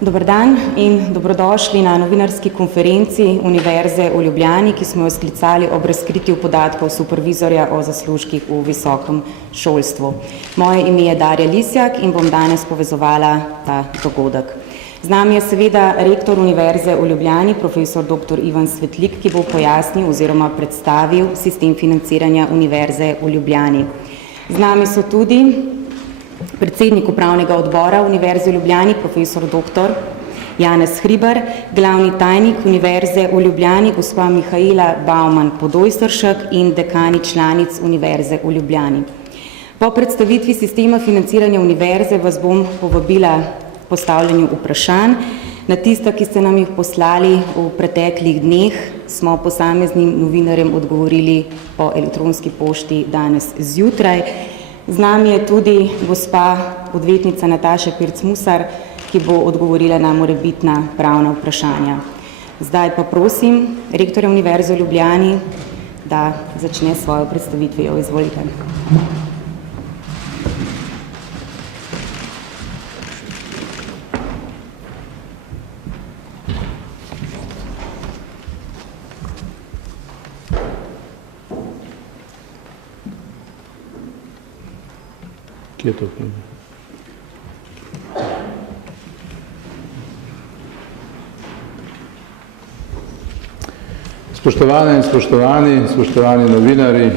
Dober dan in dobrodošli na novinarski konferenci Univerze v Ljubljani, ki smo jo sklicali ob razkritju podatkov supervizorja o zaslužkih v visokem šolstvu. Moje ime je Darja Lisjak in bom danes povezovala ta dogodek. Z nami je seveda rektor Univerze v Ljubljani, profesor dr. Ivan Svetlik, ki bo pojasnil oziroma predstavil sistem financiranja Univerze v Ljubljani. Z nami so tudi predsednik upravnega odbora Univerze v Ljubljani, profesor dr. Janez Hribar, glavni tajnik Univerze v Ljubljani, gospa Mihaela Bauman-Podojstršek in dekani članic Univerze v Ljubljani. Po predstavitvi sistema financiranja univerze vas bom povabila postavljanju vprašanj. Na tista, ki ste nam jih poslali v preteklih dneh, smo posameznim novinarjem odgovorili po elektronski pošti danes zjutraj. Z nami je tudi gospa odvetnica Nataša Pirc-Musar, ki bo odgovorila na morebitna pravna vprašanja. Zdaj pa prosim rektorja Univerze v Ljubljani, da začne svojo predstavitvijo. Izvolite. Kje je to? Spoštovane in spoštovani novinari,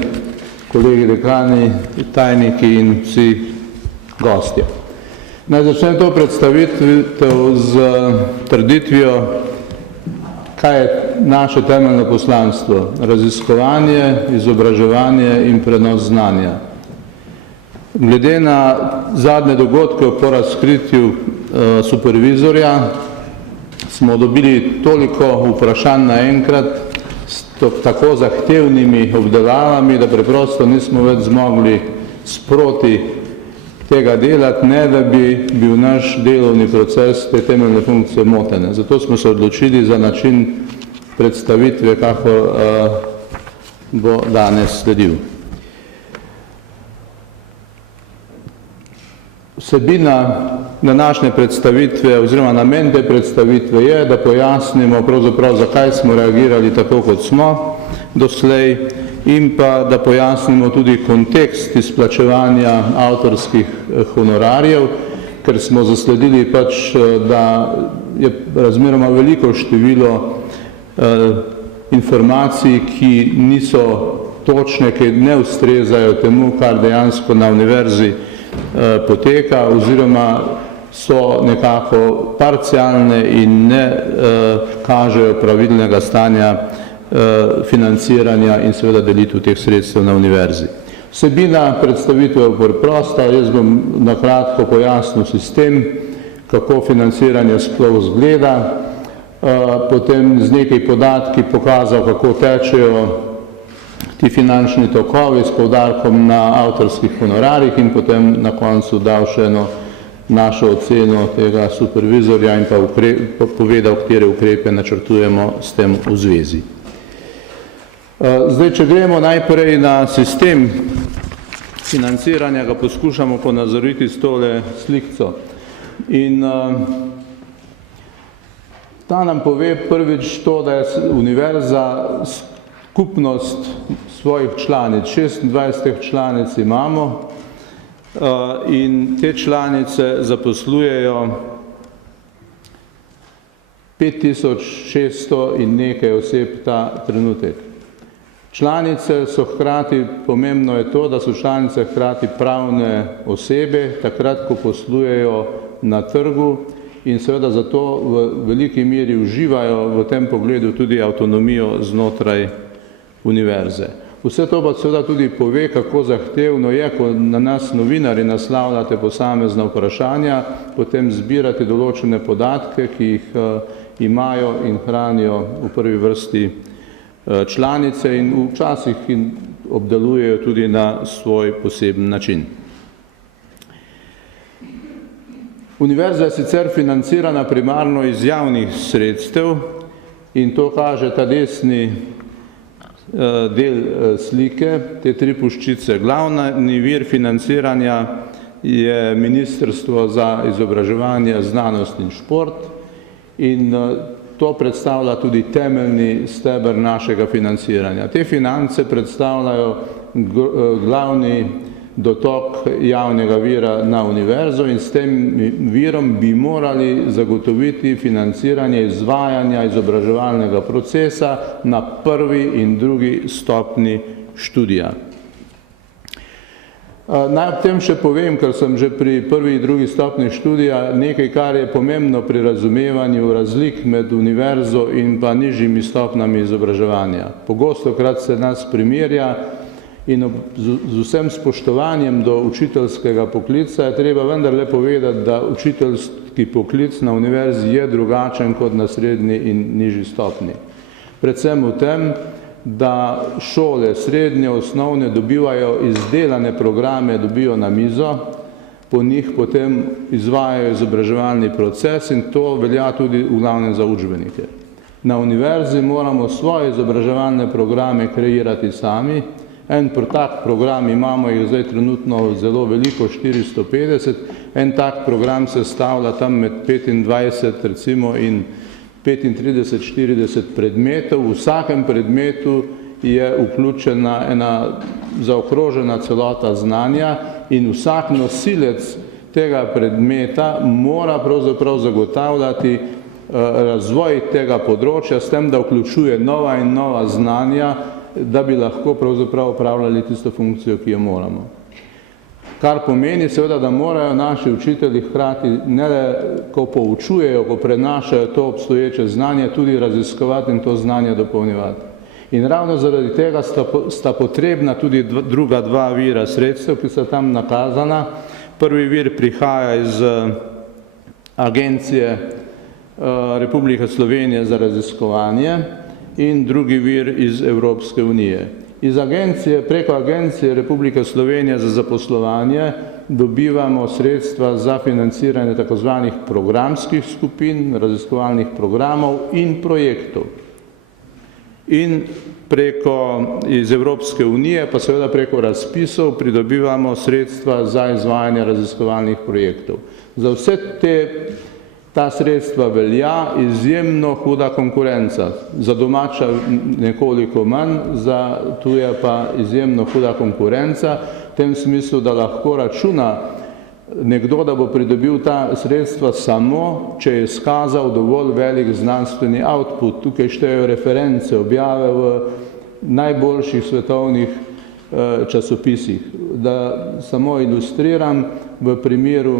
kolegi dekani, tajniki in vsi gostje. Naj začnem to predstavitev z trditvijo, kaj je naše temeljno poslanstvo: raziskovanje, izobraževanje in prenos znanja. Glede na zadnje dogodke po razkritju supervizorja smo dobili toliko vprašanj naenkrat s tako zahtevnimi obdelavami, da preprosto nismo več zmogli sproti tega delati, ne da bi bil naš delovni proces te temeljne funkcije motene. Zato smo se odločili za način predstavitve, kakor bo danes sledil. Vsebina današnje predstavitve oziroma namen te predstavitve je, da pojasnimo pravzaprav, zakaj smo reagirali tako, kot smo doslej, in pa da pojasnimo tudi kontekst izplačevanja avtorskih honorarjev, ker smo zasledili pač, da je razmeroma veliko število informacij, ki niso točne, ki ne ustrezajo temu, kar dejansko na univerzi poteka, oziroma so nekako parcialne in ne kažejo pravilnega stanja financiranja in seveda delitev teh sredstev na univerzi. Vsebina predstavitve je preprosta, jaz bom na kratko pojasnil sistem, kako financiranje sploh izgleda, potem z nekaj podatki pokazal, kako tečejo ti finančni tokovi s poudarkom na avtorskih honorarjih in potem na koncu dal še eno našo oceno tega supervizorja in pa povedal, katere ukrepe načrtujemo s tem v zvezi. Zdaj, če gremo najprej na sistem financiranja, ga poskušamo ponazoriti s tole slikco. In ta nam pove prvič to, da je univerza skupnost svojih članic, 26 članic imamo in te članice zaposlujejo 5600 in nekaj oseb ta trenutek. Članice so hkrati, pomembno je to, da so članice hkrati pravne osebe, takrat, ko poslujejo na trgu in seveda zato v veliki meri uživajo v tem pogledu tudi avtonomijo znotraj univerze. Vse to pa seveda tudi pove, kako zahtevno je, ko na nas novinarji naslavljate posamezna vprašanja, potem zbirati določene podatke, ki jih imajo in hranijo v prvi vrsti članice in včasih obdelujejo tudi na svoj poseben način. Univerza je sicer financirana primarno iz javnih sredstev in to kaže ta desni del slike, te tri puščice. Glavni vir financiranja je Ministrstvo za izobraževanje, znanost in šport in to predstavlja tudi temeljni steber našega financiranja. Te finance predstavljajo glavni dotok javnega vira na univerzo in s tem virom bi morali zagotoviti financiranje izvajanja izobraževalnega procesa na prvi in drugi stopnji študija. Naj ob tem še povem, ker sem že pri prvi in drugi stopnji študija, nekaj, kar je pomembno pri razumevanju razlik med univerzo in pa nižjimi stopnjami izobraževanja. Pogostokrat se nas primerja in z vsem spoštovanjem do učiteljskega poklica je treba vendarle povedati, da učiteljski poklic na univerzi je drugačen kot na srednji in nižji stopnji. Predvsem v tem, da šole srednje, osnovne dobivajo izdelane programe, dobijo na mizo, po njih potem izvajajo izobraževalni proces in to velja tudi v glavnem za učbenike. Na univerzi moramo svoje izobraževalne programe kreirati sami. En tak program imamo jih zdaj trenutno zelo veliko, 450, en tak program se stavlja tam med 25 recimo in 35-40 predmetov. V vsakem predmetu je vključena ena zaokrožena celota znanja in vsak nosilec tega predmeta mora pravzaprav zagotavljati razvoj tega področja s tem, da vključuje nova in nova znanja, da bi lahko pravzaprav upravljali tisto funkcijo, ki jo moramo. Kar pomeni seveda, da morajo naši učitelji hkrati ne le, ko poučujejo, ko prenašajo to obstoječe znanje, tudi raziskovati in to znanje dopolnjevati. In ravno zaradi tega sta potrebna tudi druga dva vira sredstev, ki sta tam nakazana. Prvi vir prihaja iz Agencije Republike Slovenije za raziskovanje in drugi vir iz Evropske unije. Preko Agencije Republike Slovenije za zaposlovanje dobivamo sredstva za financiranje tako zvanih programskih skupin, raziskovalnih programov in projektov. In iz Evropske unije, pa seveda preko razpisov, pridobivamo sredstva za izvajanje raziskovalnih projektov. Za vse ta sredstva velja izjemno huda konkurenca. Za domača nekoliko manj, za tuje pa izjemno huda konkurenca, v tem smislu, da lahko računa nekdo, da bo pridobil ta sredstva samo, če je izkazal dovolj velik znanstveni output. Tukaj štejejo reference, objave v najboljših svetovnih časopisih. Da samo ilustriram, v primeru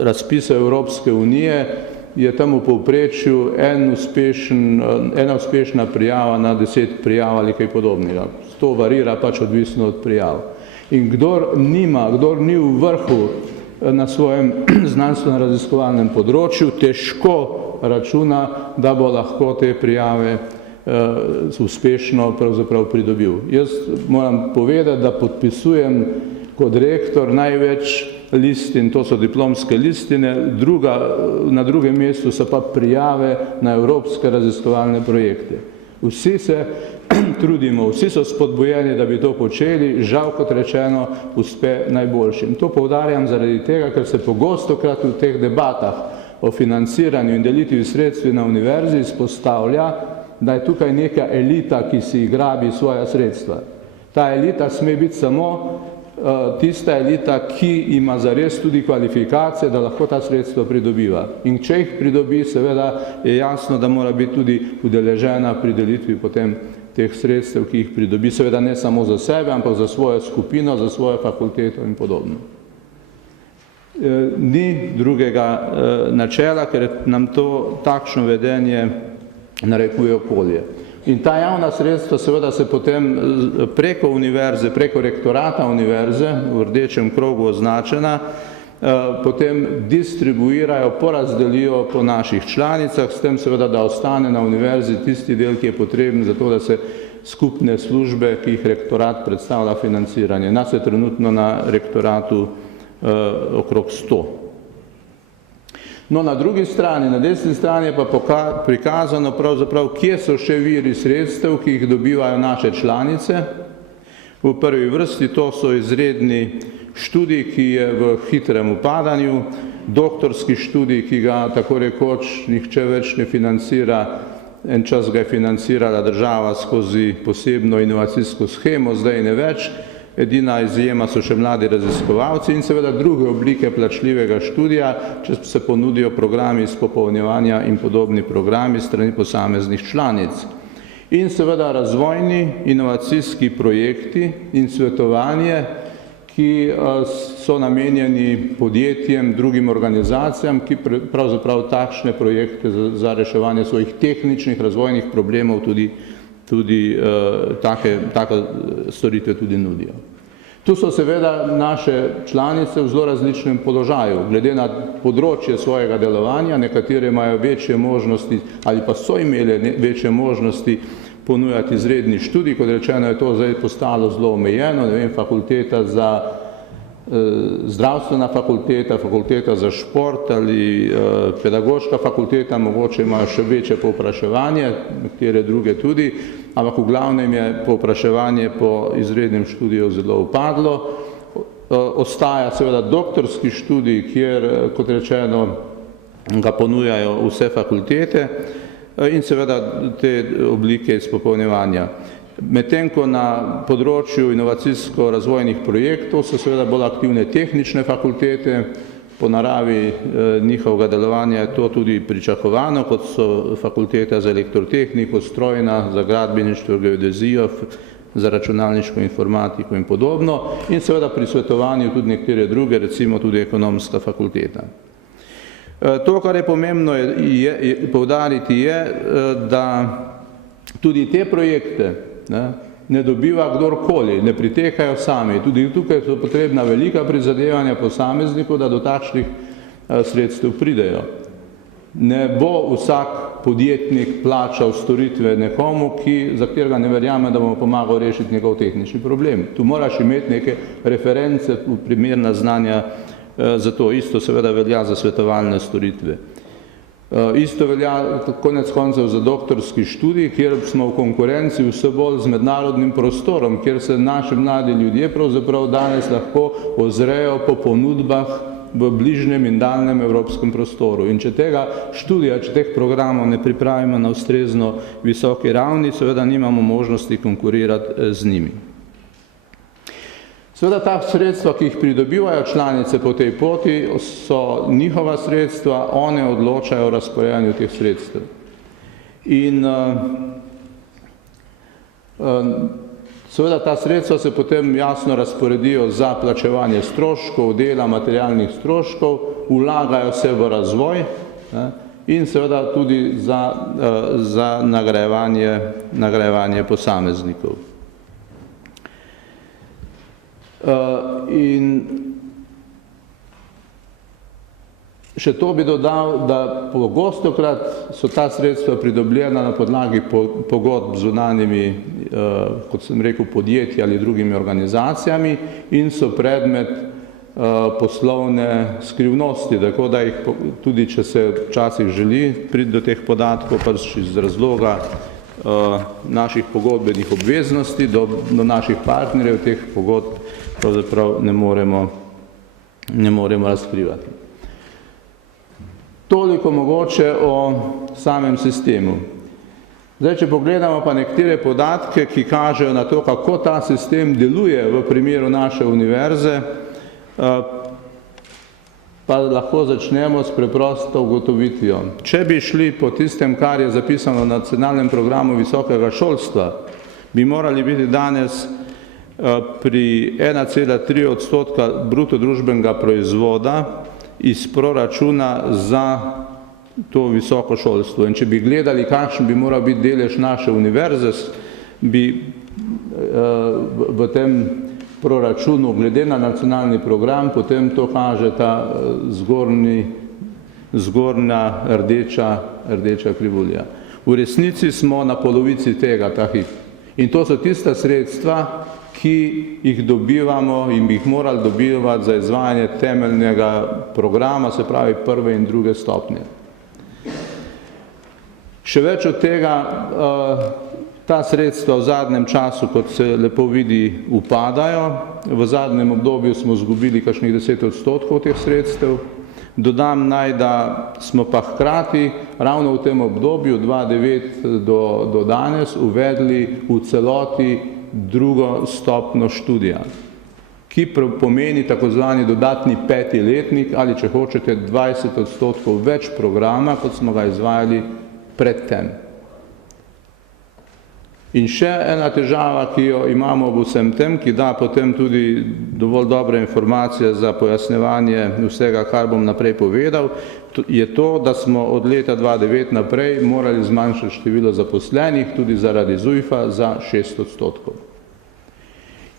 razpisa Evropske unije je tam v povprečju ena uspešna prijava na 10 prijav ali kaj podobnega. To varira pač odvisno od prijav. In kdor ni v vrhu na svojem znanstveno-raziskovalnem področju, težko računa, da bo lahko te prijave uspešno pravzaprav pridobil. Jaz moram povedati, da podpisujem kot rektor največ listin, to so diplomske listine, na drugem mestu so pa prijave na evropske raziskovalne projekte. Vsi se trudimo, vsi so spodbujeni, da bi to počeli, žal, kot rečeno, uspe najboljšim. To poudarjam zaradi tega, ker se pogostokrat v teh debatah o financiranju in delitvi sredstvi na univerzi izpostavlja, da je tukaj neka elita, ki si grabi svoja sredstva. Ta elita sme biti samo tista elita, ki ima zares tudi kvalifikacije, da lahko ta sredstva pridobiva. In če jih pridobi, seveda je jasno, da mora biti tudi udeležena pri delitvi potem teh sredstev, ki jih pridobi, seveda ne samo za sebe, ampak za svojo skupino, za svojo fakulteto in podobno. Ni drugega načela, ker nam to takšno vedenje narekuje okolje. In ta javna sredstva seveda se potem preko univerze, preko rektorata univerze, v rdečem krogu označena, potem distribuirajo, porazdelijo po naših članicah, s tem seveda, da ostane na univerzi tisti del, ki je potreben za to, da se skupne službe, ki jih rektorat predstavlja financiranje. Nas je trenutno na rektoratu okrog 100. No, na drugi strani, na desni strani je pa prikazano pravzaprav, kje so še viri sredstev, ki jih dobivajo naše članice. V prvi vrsti to so izredni študij, ki je v hitrem upadanju, doktorski študij, ki ga tako rekoč nihče več ne financira, en čas ga je financirala država skozi posebno inovacijsko shemo, zdaj ne več. Edina izjema so še mladi raziskovalci in seveda druge oblike plačljivega študija, če se ponudijo programi izpopolnjevanja in podobni programi strani posameznih članic. In seveda razvojni inovacijski projekti in svetovanje, ki so namenjeni podjetjem, drugim organizacijam, ki pravzaprav takšne projekte za reševanje svojih tehničnih razvojnih problemov tudi take storitve tudi nudijo. Tu so seveda naše članice v zelo različnem položaju, glede na področje svojega delovanja, nekatere imajo večje možnosti ali pa so imele večje možnosti ponujati izredni študij, kot rečeno je to zdaj postalo zelo omejeno, ne vem, fakulteta za zdravstvena fakulteta, fakulteta za šport ali pedagoška fakulteta, mogoče imajo še večje povpraševanje, nekatere druge tudi, ampak v glavnem je povpraševanje po izrednem študiju zelo upadlo. Ostaja seveda doktorski študij, kjer, kot rečeno, ga ponujajo vse fakultete in seveda te oblike izpopolnjevanja. Medtem ko na področju inovacijsko-razvojnih projektov so seveda bolj aktivne tehnične fakultete, po naravi njihovega delovanja je to tudi pričakovano, kot so fakulteta za elektrotehniko, strojna, za gradbeništvo, geodezijo, za računalniško informatiko in podobno, in seveda pri svetovanju tudi nekatere druge, recimo tudi ekonomska fakulteta. To, kar je pomembno poudariti, je, da tudi te projekte ne dobiva kdorkoli, ne pritekajo sami. Tudi tukaj so potrebna velika prizadevanja posameznikov, da do takšnih sredstev pridejo. Ne bo vsak podjetnik plačal storitve nekomu, za katerega ne verjame, da bomo pomagal rešiti njegov tehnični problem. Tu moraš imeti neke reference, primerna znanja, za to isto seveda velja za svetovalne storitve. Isto velja konec koncev za doktorski študij, kjer smo v konkurenci vse bolj z mednarodnim prostorom, kjer se naši mladi ljudje pravzaprav danes lahko ozrejo po ponudbah v bližnjem in daljnem evropskem prostoru. In če tega študija, če teh programov ne pripravimo na ustrezno visoki ravni, seveda nimamo možnosti konkurirati z njimi. Seveda ta sredstva, ki jih pridobivajo članice po tej poti, so njihova sredstva, one odločajo o razporejanju teh sredstev. In seveda ta sredstva se potem jasno razporedijo za plačevanje stroškov, dela, materialnih stroškov, vlagajo se v razvoj in seveda tudi za nagrajevanje posameznikov. In še to bi dodal, da pogostokrat so ta sredstva pridobljena na podlagi pogodb z zunanjimi, kot sem rekel, podjetji ali drugimi organizacijami in so predmet poslovne skrivnosti, tako da jih tudi, če se včasih želi priti do teh podatkov, pač iz razloga naših pogodbenih obveznosti do naših partnerjev, teh pogodb pravzaprav ne moremo razkrivati. Toliko mogoče o samem sistemu. Zdaj, če pogledamo pa nekatere podatke, ki kažejo na to, kako ta sistem deluje v primeru naše univerze, pa lahko začnemo s preprosto ugotovitvijo. Če bi šli po tistem, kar je zapisano v nacionalnem programu visokega šolstva, bi morali biti danes pri 1,3% bruto družbenega proizvoda iz proračuna za to visoko šolstvo. In če bi gledali, kakšen bi moral biti delež naše univerze, bi v tem proračunu, glede na nacionalni program, potem to kaže ta zgornja rdeča krivulja. V resnici smo na polovici tega ta hip. In to so tista sredstva, ki jih dobivamo in bi jih morali dobivati za izvajanje temeljnega programa, se pravi prve in druge stopnje. Še več od tega, Ta sredstva v zadnjem času, kot se lepo vidi, upadajo. V zadnjem obdobju smo izgubili kakšnih 10% teh sredstev. Dodam naj, da smo pa hkrati ravno v tem obdobju 2009 do danes uvedli v celoti drugo stopnjo študija, ki pomeni takozvani dodatni 5. letnik ali, če hočete, 20% več programa, kot smo ga izvajali predtem. In še ena težava, ki jo imamo v vsem tem, ki da potem tudi dovolj dobre informacije za pojasnevanje vsega, kar bom naprej povedal, je to, da smo od leta 2009 naprej morali zmanjšati število zaposlenih, tudi zaradi ZUJF-a, za 6%.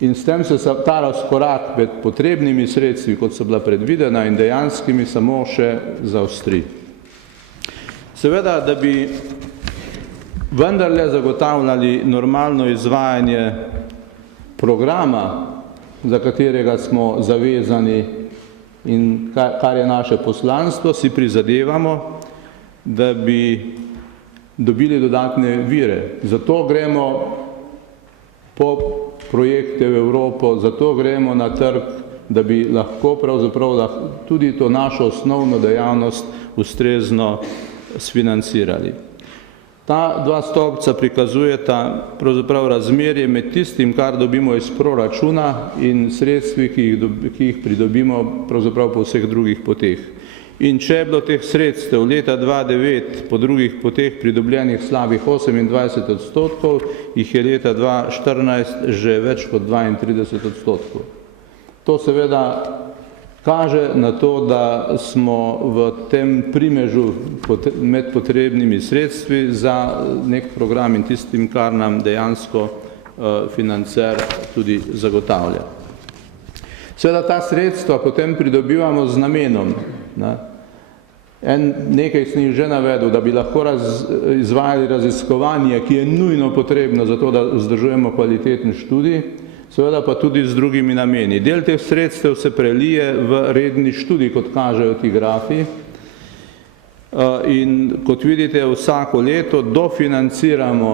In s tem se ta razkorak med potrebnimi sredstvi, kot so bila predvidena, in dejanskimi samo še zaostri. Seveda, da bi vendarle zagotavljali normalno izvajanje programa, za katerega smo zavezani in kar je naše poslanstvo, si prizadevamo, da bi dobili dodatne vire. Zato gremo po projekte v Evropo, zato gremo na trg, da bi lahko pravzaprav tudi to našo osnovno dejavnost ustrezno sfinancirali. Ta dva stolpca prikazujeta pravzaprav razmerje med tistim, kar dobimo iz proračuna, in sredstvi, ki jih pridobimo pravzaprav po vseh drugih poteh. In če je bilo teh sredstev leta 2009 po drugih poteh pridobljenih slabih 28%, jih je leta 2014 že več kot 32%. To seveda kaže na to, da smo v tem primežu med potrebnimi sredstvi za nek program in tistim, kar nam dejansko financer tudi zagotavlja. Seveda ta sredstva potem pridobivamo z namenom. Nekaj sem jih že navedel, da bi lahko izvajali raziskovanje, ki je nujno potrebno za to, da vzdržujemo kvaliteten študij, seveda pa tudi z drugimi nameni. Del teh sredstev se prelije v redni študij, kot kažejo ti grafi. In kot vidite, vsako leto dofinanciramo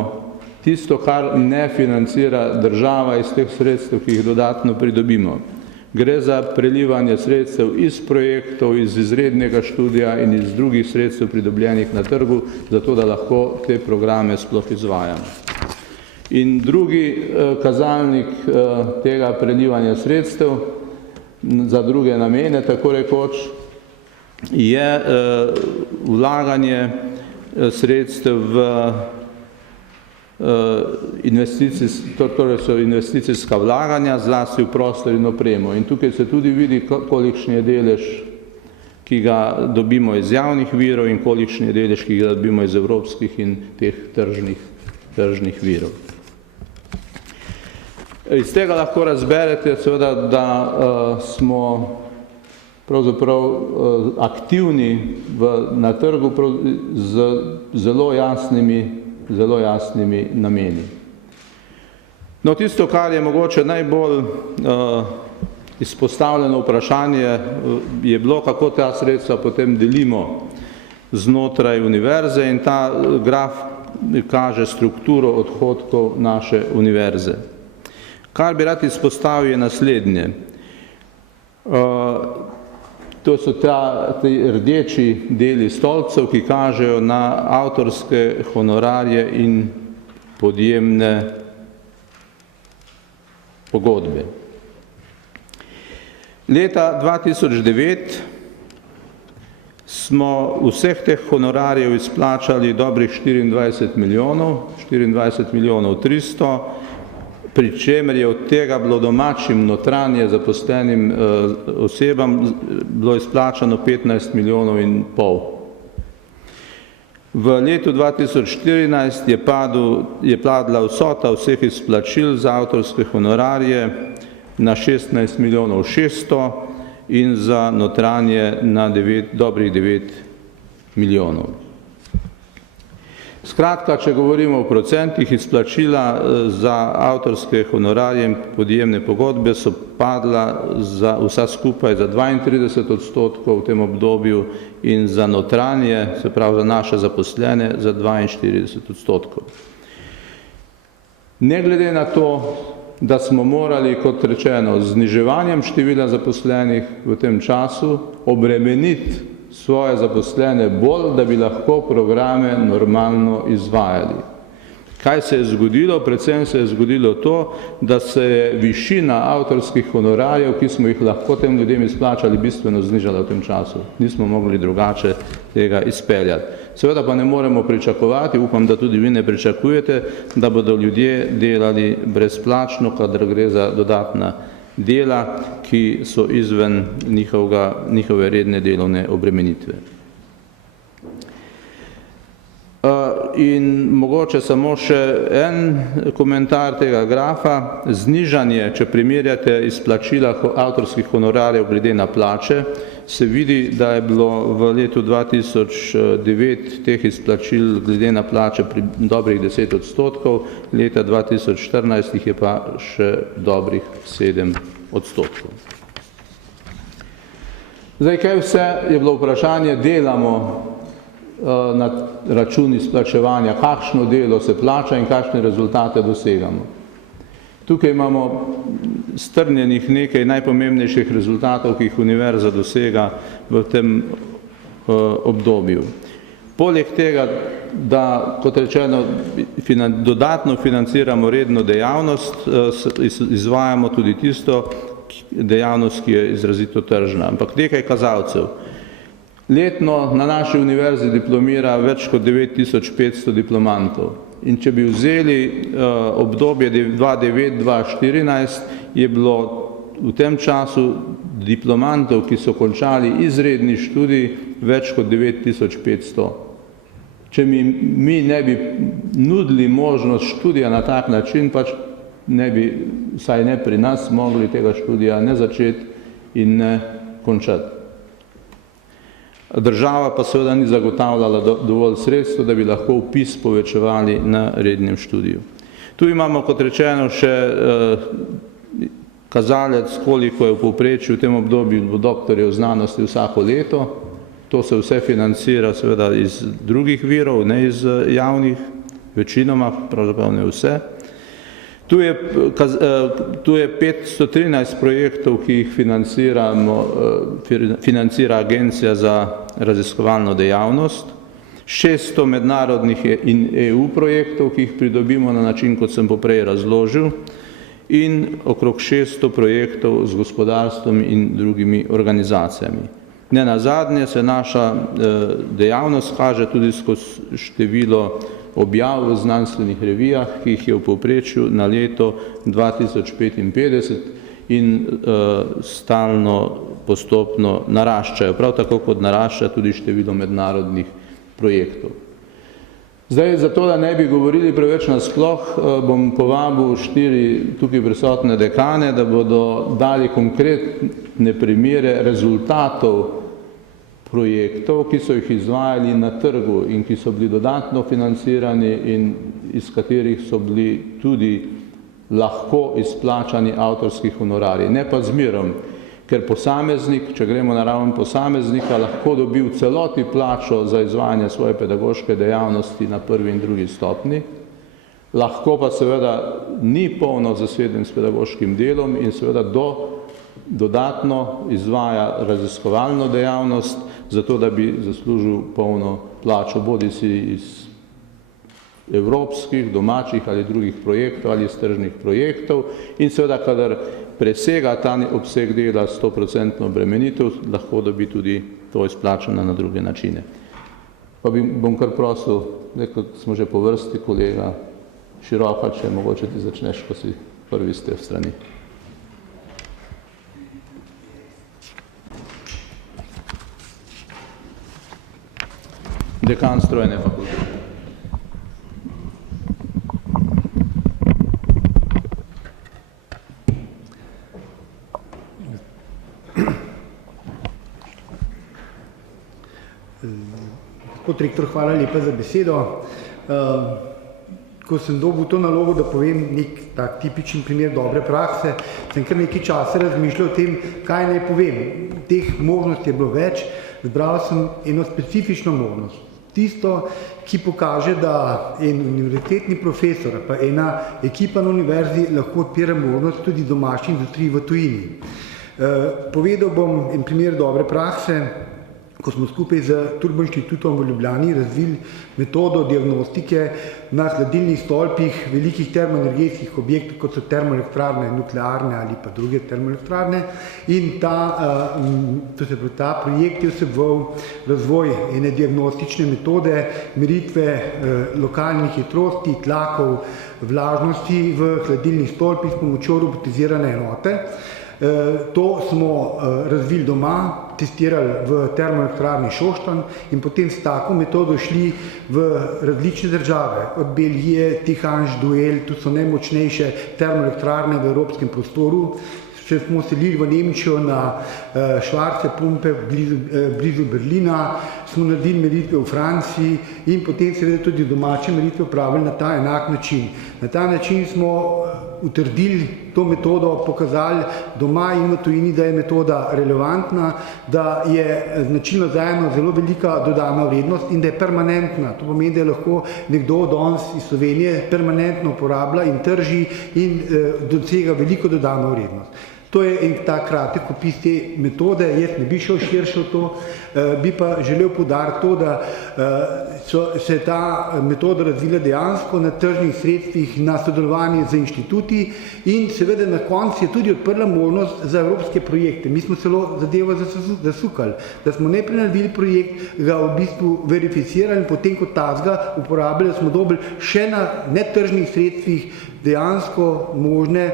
tisto, kar ne financira država iz teh sredstev, ki jih dodatno pridobimo. Gre za prelivanje sredstev iz projektov, iz izrednega študija in iz drugih sredstev pridobljenih na trgu, zato da lahko te programe sploh izvajamo. In drugi kazalnik tega prelivanja sredstev za druge namene, tako rekoč, je vlaganje sredstev v torej so investicijska vlaganja, zlasti v prostor in opremo. In tukaj se tudi vidi, kolikšen je delež, ki ga dobimo iz javnih virov, in kolikšen je delež, ki ga dobimo iz evropskih in teh tržnih virov. Iz tega lahko razberete, seveda, da smo pravzaprav aktivni na trgu z zelo jasnimi nameni. No, tisto, kar je mogoče najbolj izpostavljeno vprašanje, je bilo, kako ta sredstva potem delimo znotraj univerze, in ta graf kaže strukturo odhodkov naše univerze. Kar bi rad izpostavil, je naslednje. To so ti rdeči deli stolpcev, ki kažejo na avtorske honorarje in podjemne pogodbe. Leta 2009 smo vseh teh honorarjev izplačali dobrih 24 milijonov 300, pri čemer je od tega bilo domačim notranje zaposlenim osebam bilo izplačano 15 milijonov in pol. V letu 2014 je padla vsota vseh izplačil za avtorske honorarje na 16 milijonov 600 in za notranje na dobrih 9 milijonov. Skratka, če govorimo o procentih, izplačila za avtorske honorarje in podjemne pogodbe so padla vsa skupaj za 32% v tem obdobju in za notranje, se pravi za naše zaposlene, za 42%. Ne glede na to, da smo morali, kot rečeno, z zniževanjem števila zaposlenih v tem času obremeniti svoje zaposlene bolj, da bi lahko programe normalno izvajali. Kaj se je zgodilo? Predvsem se je zgodilo to, da se je višina avtorskih honorarjev, ki smo jih lahko tem ljudem izplačali, bistveno znižala v tem času. Nismo mogli drugače tega izpeljati. Seveda pa ne moremo pričakovati, upam, da tudi vi ne pričakujete, da bodo ljudje delali brezplačno, kadar gre za dodatna dela, ki so izven njihove redne delovne obremenitve. In mogoče samo še en komentar tega grafa. Znižanje, če primerjate izplačila avtorskih honorarjev glede na plače, se vidi, da je bilo v letu 2009 teh izplačil glede na plače pri dobrih 10%, leta 2014 jih je pa še dobrih 7%. Zdaj, kaj vse je bilo vprašanje, delamo na račun izplačevanja, kakšno delo se plača in kakšne rezultate dosegamo. Tukaj imamo strnjenih nekaj najpomembnejših rezultatov, ki jih univerza dosega v tem obdobju. Poleg tega, da, kot rečeno, dodatno financiramo redno dejavnost, izvajamo tudi tisto dejavnost, ki je izrazito tržna. Ampak nekaj kazalcev. Letno na naši univerzi diplomira več kot 9500 diplomantov. In če bi vzeli obdobje 2009-2014, je bilo v tem času diplomantov, ki so končali izredni študij, več kot 9500. Če mi ne bi nudili možnost študija na tak način, pač ne bi, vsaj ne pri nas, mogli tega študija ne začeti in ne končati. Država pa seveda ni zagotavljala dovolj sredstev, da bi lahko vpis povečevali na rednem študiju. Tu imamo, kot rečeno, še kazalec, koliko je v povprečju v tem obdobju doktorjev znanosti vsako leto. To se vse financira seveda iz drugih virov, ne iz javnih, večinoma, pravzaprav ne vse. Tu je 513 projektov, ki jih financira Agencija za raziskovalno dejavnost, 600 mednarodnih in EU projektov, ki jih pridobimo na način, kot sem poprej razložil, in okrog 600 projektov z gospodarstvom in drugimi organizacijami. Nenazadnje se naša dejavnost kaže tudi skozi število objav v znanstvenih revijah, ki jih je v povprečju na leto 2055 in stalno postopno naraščajo, prav tako kot narašča tudi število mednarodnih projektov. Zdaj, zato da ne bi govorili preveč nasploh, bom povabil 4 tukaj prisotne dekane, da bodo dali konkretne primere rezultatov projektov, ki so jih izvajali na trgu in ki so bili dodatno financirani in iz katerih so bili tudi lahko izplačani avtorski honorarji. Ne pa zmerom, ker posameznik, če gremo na raven posameznika, lahko dobi v celoti plačo za izvajanje svoje pedagoške dejavnosti na prvi in drugi stopni, lahko pa seveda ni polno zaseden s pedagoškim delom in seveda dodatno izvaja raziskovalno dejavnost, zato da bi zaslužil polno plačo, bodisi iz evropskih, domačih ali drugih projektov ali iz tržnih projektov in seveda, kadar presega ta obseg dela 100% obremenitev, lahko dobi tudi to izplačano na druge načine. Pa bom kar prosil, kot smo že po vrsti, kolega Široka, če mogoče ti začneš, ko si prvi ste v strani. Dekan strojne fakultete. Gospod rektor, hvala lepa za besedo. Ko sem dobil to nalogo, da povem nek tak tipičen primer dobre prakse, sem kar nekaj časa razmišljal o tem, kaj naj povem. Teh možnosti je bilo več, zbral sem eno specifično možnost. tisto, ki pokaže, da en univerzitetni profesor pa ena ekipa na univerzi lahko odpira možnost tudi domači industriji v tujini. Povedal bom en primer dobre prakse, ko smo skupaj z Turbo inštitutom v Ljubljani razvili metodo diagnostike na hladilnih stolpih velikih termoenergetskih objektov, kot so termoelektrarne, nuklearne ali pa druge termoelektrarne, in ta projekt je vseboval razvoj ene diagnostične metode meritve lokalnih hitrosti, tlakov, vlažnosti v hladilnih stolpih s pomočjo robotizirane enote. To smo razvili doma, testirali v termoelektrarni Šoštanj in potem s tako metodo šli v različne države, od Belgije, Tihange, Duel, tu so najmočnejše termoelektrarne v evropskem prostoru. Če smo selili v Nemčijo na Schwarze Pumpe blizu Berlina, smo naredili meritve v Franciji in potem seveda tudi domače meritve upravili na ta enak način. Na ta način smo utrdili to metodo, pokazali doma in v tujini, da je metoda relevantna, da je značilno zajemno zelo velika dodana vrednost in da je permanentna. To pomeni, da je lahko nekdo danes iz Slovenije permanentno uporablja in trži in dosega veliko dodano vrednost. To je en ta kratek opis te metode, jaz ne bi šel širše v to, bi pa želel poudariti to, da se je ta metoda razvila dejansko na tržnih sredstvih, na sodelovanju z inštituti in seveda na koncu je tudi odprla možnost za evropske projekte. Mi smo celo zadevo zasukali, da smo najprej naredili projekt, ga v bistvu verificirali in potem kot tazga uporabljali, smo dobili še na netržnih sredstvih dejansko možne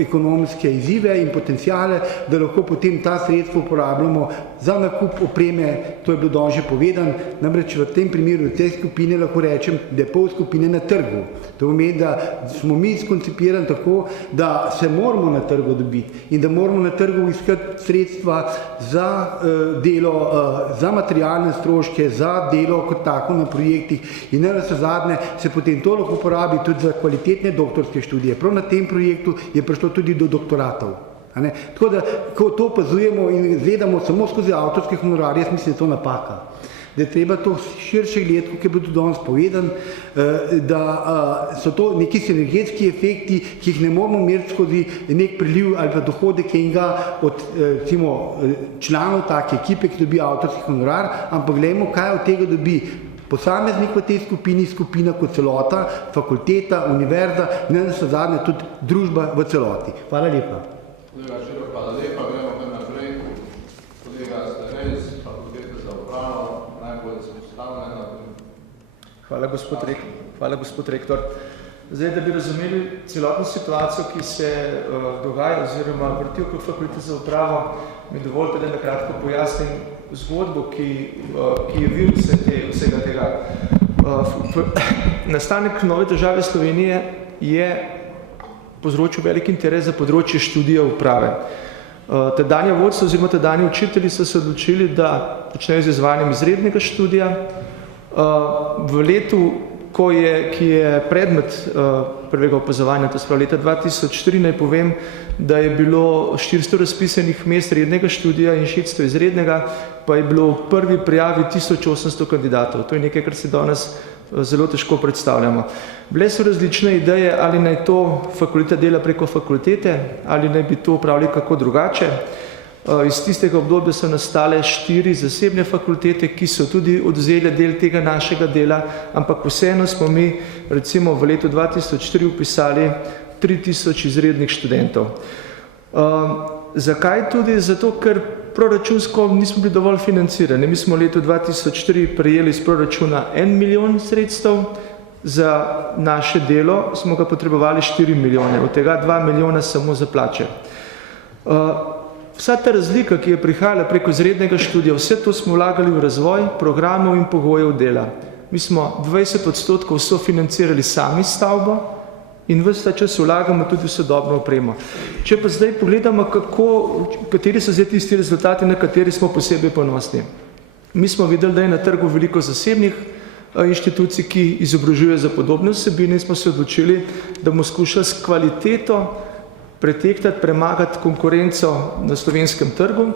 ekonomske izzive in potencijale, da lahko potem ta sredstva uporabljamo za nakup opreme, to je bilo danes že povedano, namreč v tem primeru te skupine lahko rečem, da je pol skupine na trgu. To pomeni, da smo mi skoncipirani tako, da se moramo na trgu dobiti in da moramo na trgu iskati sredstva za delo, za materialne stroške, za delo kot tako na projektih in navsezadnje se potem to lahko uporabi tudi za kvalitetne doktorske študije. Prav na tem projektu je prišlo tudi do doktoratov. Tako da, ko to opazujemo in gledamo samo skozi avtorske honorarje, jaz mislim, da je to napaka. Da je treba to širše gledati, kot je bilo tudi danes povedano, da so to neki sinergetski efekti, ki jih ne moramo meriti skozi nek priliv ali pa dohodek enega od članov take ekipe, ki dobi avtorski honorar, ampak gledamo, kaj od tega dobi posameznik v tej skupini, skupina kot celota, fakulteta, univerza, ne navsezadnje tudi družba v celoti. Hvala lepa. Kolega Žiro, hvala lepa. Gremo kar naprej. Kolega Starej z Fakultete za upravo, najbolj izpostavljena. Hvala, gospod rektor. Zdaj, da bi razumeli celotno situacijo, ki se dogaja oziroma vrti okrog Fakultete za upravo, mi dovolite, da nakratko pojasnim zgodbo, ki je vir vsega tega. Nastanek nove države Slovenije je povzročil velik interes za področje študija uprave. Tedanja vodstva oziroma tedanje učitelji so se odločili, da počnejo z izvajanjem izrednega študija. V letu, ki je predmet prvega opazovanja, to se pravi leta 2004, naj povem, da je bilo 400 razpisanih mest rednega študija in 600 izrednega, pa je bilo v prvi prijavi 1800 kandidatov. To je nekaj, kar se danes zelo težko predstavljamo. Bile so različne ideje, ali naj to fakulteta dela preko fakultete, ali naj bi to upravili kako drugače. Iz tistega obdobja so nastale 4 zasebne fakultete, ki so tudi odzele del tega našega dela, ampak vseeno smo mi recimo v letu 2003 upisali 3000 izrednih študentov. Zakaj tudi? Zato, ker proračunsko nismo bili dovolj financirani. Mi smo v letu 2003 prejeli iz proračuna 1 milijon sredstev, za naše delo smo ga potrebovali 4 milijone, od tega 2 milijona samo za plače. Vsa ta razlika, ki je prihajala preko izrednega študija, vse to smo vlagali v razvoj programov in pogojev dela. Mi smo 20% sofinancirali sami stavbo in ves ta čas vlagamo tudi v sodobno opremo. Če pa zdaj pogledamo, kateri so zdaj tisti rezultati, na kateri smo posebej ponosni. Mi smo videli, da je na trgu veliko zasebnih inštitucij, ki izobražujejo za podobne vsebine in smo se odločili, da bomo skušali s kvaliteto pretehtati, premagati konkurenco na slovenskem trgu.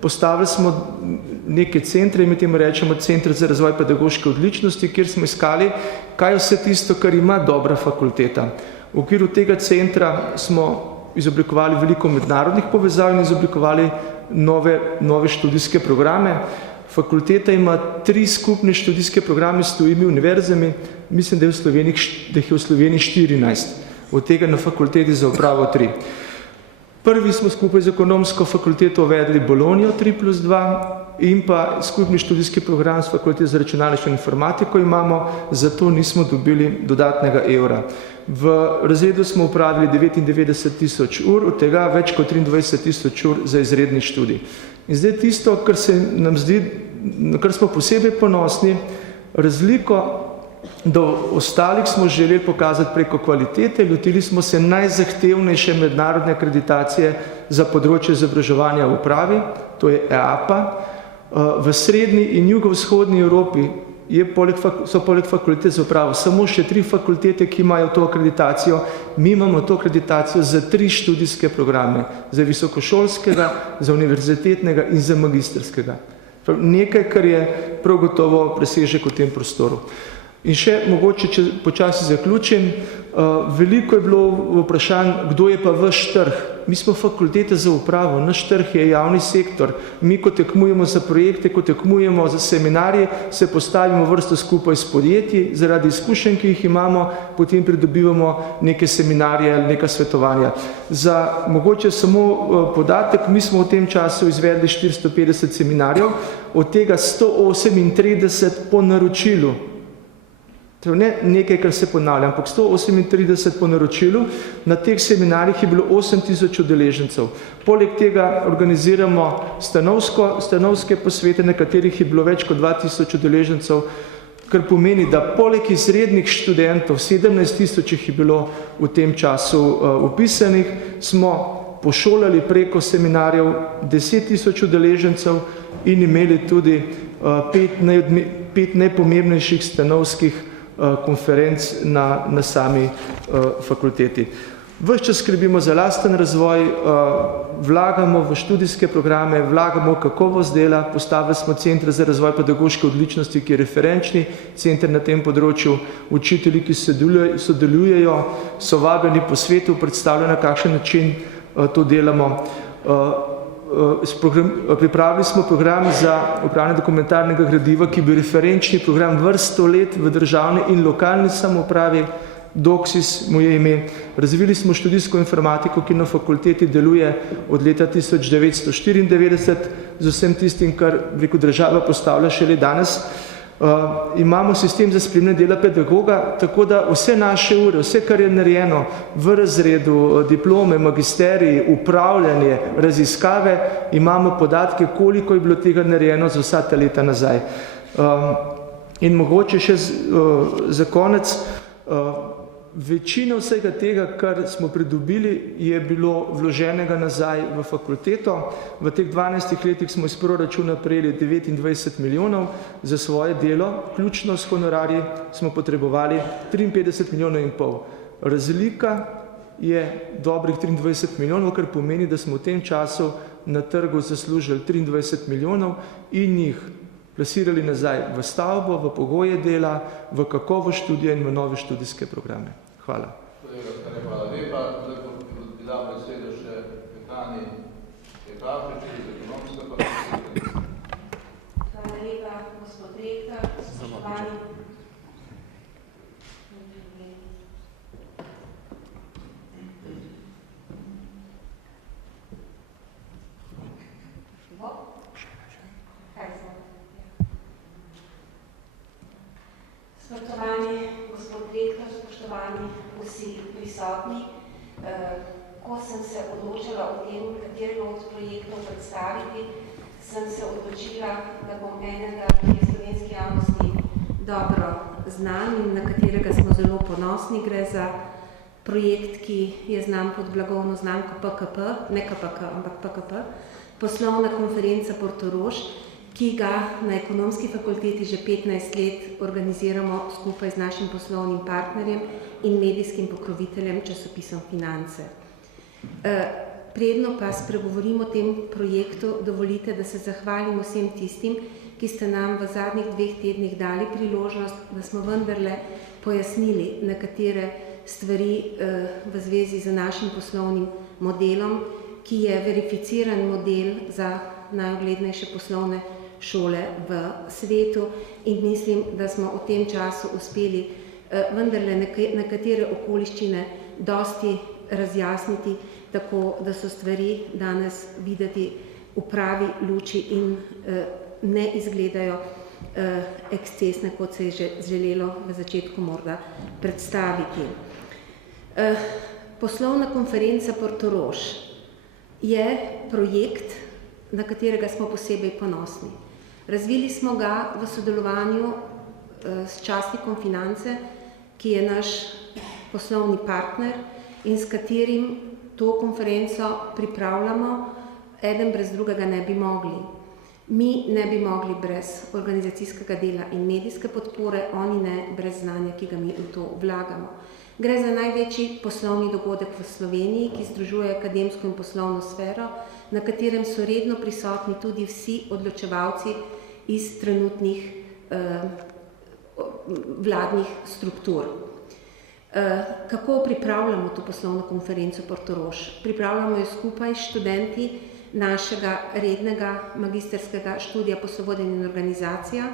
Postavili smo neke centre, mi temu rečemo Center za razvoj pedagoške odličnosti, kjer smo iskali, kaj vse tisto, kar ima dobra fakulteta. V okviru tega centra smo izoblikovali veliko mednarodnih povezav in izoblikovali nove študijske programe. Fakulteta ima 3 skupne študijske programe s tujimi univerzami, mislim, da jih je v Sloveniji 14, od tega na fakulteti za upravo 3. Prvi smo skupaj z ekonomsko fakulteto uvedli Bologno 3+2 in pa skupni študijski program s fakultete za računalništvo in informatiko imamo, zato nismo dobili dodatnega evra. V razredu smo upravili 99.000 ur, od tega več kot 23.000 ur za izredni študij. In zdaj tisto, kar se nam zdi, na kar smo posebej ponosni, razliko do ostalih smo želeli pokazati preko kvalitete, lotili smo se najzahtevnejše mednarodne akreditacije za področje izobraževanja v upravi, to je EAPA. V srednji in jugovzhodni Evropi so poleg fakultete za upravo samo še 3 fakultete, ki imajo to akreditacijo. Mi imamo to akreditacijo za 3 študijske programe, za visokošolskega, za univerzitetnega in za magistrskega. Nekaj, kar je prav gotovo presežek v tem prostoru. In še mogoče, če počasi zaključim, veliko je bilo vprašanj, kdo je pa vaš trg. Mi smo fakulteta za upravo, naš trg je javni sektor. Mi, ko tekmujemo za projekte, ko tekmujemo za seminarje, se postavimo vrsto skupaj s podjetji, zaradi izkušenj, ki jih imamo, potem pridobivamo neke seminarje ali neka svetovanja. Za mogoče samo podatek, mi smo v tem času izvedli 450 seminarjev, od tega 138 po naročilu. Ne nekaj, kar se ponavlja, ampak 138 po naročilu. Na teh seminarjih je bilo 8000 udeležencev. Poleg tega organiziramo stanovske posvete, na katerih je bilo več kot 2000 udeležencev, kar pomeni, da poleg izrednih študentov, 17000 jih je bilo v tem času upisanih, smo pošolali preko seminarjev 10.000 udeležencev in imeli tudi 5 najpomembnejših stanovskih konferenc na sami fakulteti. Ves čas skrbimo za lasten razvoj, vlagamo v študijske programe, vlagamo v kakovost dela, postavili smo Center za razvoj pedagoške odličnosti, ki je referenčni center na tem področju. Učitelji, ki sodelujejo, so vabljeni po svetu, predstavljajo, na kakšen način to delamo. Pripravili smo program za upravljanje dokumentarnega gradiva, ki bi referenčni program vrsto let v državni in lokalni samoupravi, Doksis mu je ime. Razvili smo študijsko informatiko, ki na fakulteti deluje od leta 1994, z vsem tistim, kar država postavlja šele danes. Imamo sistem za spremljanje dela pedagoga, tako da vse naše ure, vse, kar je narejeno v razredu, diplome, magisteriji, upravljanje, raziskave, imamo podatke, koliko je bilo tega narejeno za vsa ta leta nazaj. In mogoče še za konec, večina vsega tega, kar smo pridobili, je bilo vloženega nazaj v fakulteto. V teh 12 letih smo iz proračuna prejeli 29 milijonov za svoje delo, vključno s honorarji smo potrebovali 53,5 milijona. Razlika je dobrih 23 milijonov, kar pomeni, da smo v tem času na trgu zaslužili 23 milijonov in jih plasirali nazaj v stavbo, v pogoje dela, v kakovost študija in v nove študijske programe. Hvala. Hvala lepa. Zdaj bi dal besedo še Petani Petavčič iz ekonomske fakultete. Hvala lepa, gospod rektor, spoštovani. Spoštovani gospod rektor, spoštovani vsi prisotni, ko sem se odločila o tem, katerega od projektov predstaviti, sem se odločila, da bom enega, ki je slovenski javnosti dobro znan in na katerega smo zelo ponosni. Gre za projekt, ki je znan pod blagovno znamko PKP, ne KPK, ampak PKP, poslovna konferenca Portorož, ki ga na ekonomski fakulteti že 15 let organiziramo skupaj z našim poslovnim partnerjem in medijskim pokroviteljem časopisom Finance. Predno pa spregovorim o tem projektu, dovolite, da se zahvalim vsem tistim, ki ste nam v zadnjih 2 tednih dali priložnost, da smo vendarle pojasnili nekatere stvari v zvezi z našim poslovnim modelom, ki je verificiran model za najuglednejše poslovne šole v svetu in mislim, da smo v tem času uspeli vendarle nekatere okoliščine dosti razjasniti, tako da so stvari danes videti v pravi luči in ne izgledajo ekscesne, kot se je že želelo v začetku morda predstaviti. Poslovna konferenca Portorož je projekt, na katerega smo posebej ponosni. Razvili smo ga v sodelovanju s časnikom Finance, ki je naš poslovni partner in s katerim to konferenco pripravljamo, eden brez drugega ne bi mogli. Mi ne bi mogli brez organizacijskega dela in medijske podpore, oni ne brez znanja, ki ga mi v to vlagamo. Gre za največji poslovni dogodek v Sloveniji, ki združuje akademsko in poslovno sfero, na katerem so redno prisotni tudi vsi odločevalci iz trenutnih vladnih struktur. Kako pripravljamo to poslovno konferenco Portorož? Pripravljamo jo skupaj s študenti našega rednega magisterskega študija poslovodenja in organizacija,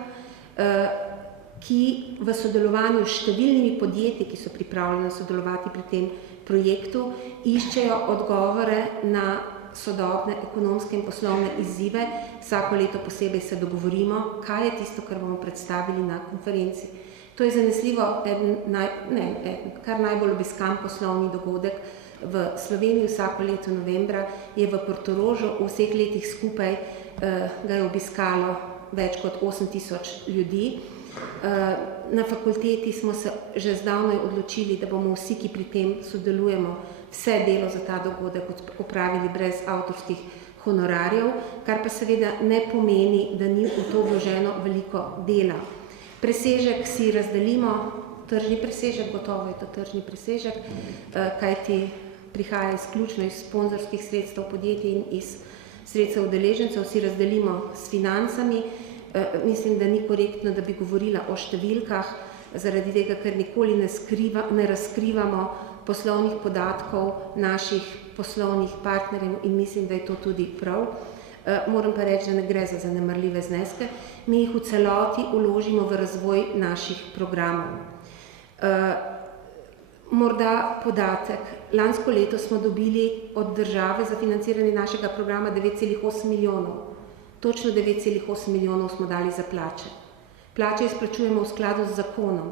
ki v sodelovanju s številnimi podjetji, ki so pripravljeni sodelovati pri tem projektu, iščejo odgovore na sodobne ekonomske in poslovne izzive. Vsako leto posebej se dogovorimo, kaj je tisto, kar bomo predstavili na konferenci. To je zanesljivo kar najbolj obiskan poslovni dogodek v Sloveniji. Vsako leto novembra je v Portorožu, v vseh letih skupaj ga je obiskalo več kot 8000 ljudi. Na fakulteti smo se že zdavnaj odločili, da bomo vsi, ki pri tem sodelujemo, vse delo za ta dogodek opravili brez avtorskih honorarjev, kar pa seveda ne pomeni, da ni v to vloženo veliko dela. Presežek si razdelimo, tržni presežek, gotovo je to tržni presežek, kajti prihaja izključno iz sponzorskih sredstev podjetij in iz sredstev udeležencev, si razdelimo s financami. Mislim, da ni korektno, da bi govorila o številkah, zaradi tega, ker nikoli ne razkrivamo poslovnih podatkov naših poslovnih partnerjev in mislim, da je to tudi prav. Moram pa reči, da ne gre za zanemarljive zneske. Mi jih v celoti vložimo v razvoj naših programov. Morda podatek. Lansko leto smo dobili od države za financiranje našega programa 9,8 milijonov. Točno 9,8 milijonov smo dali za plače. Plače izplačujemo v skladu z zakonom.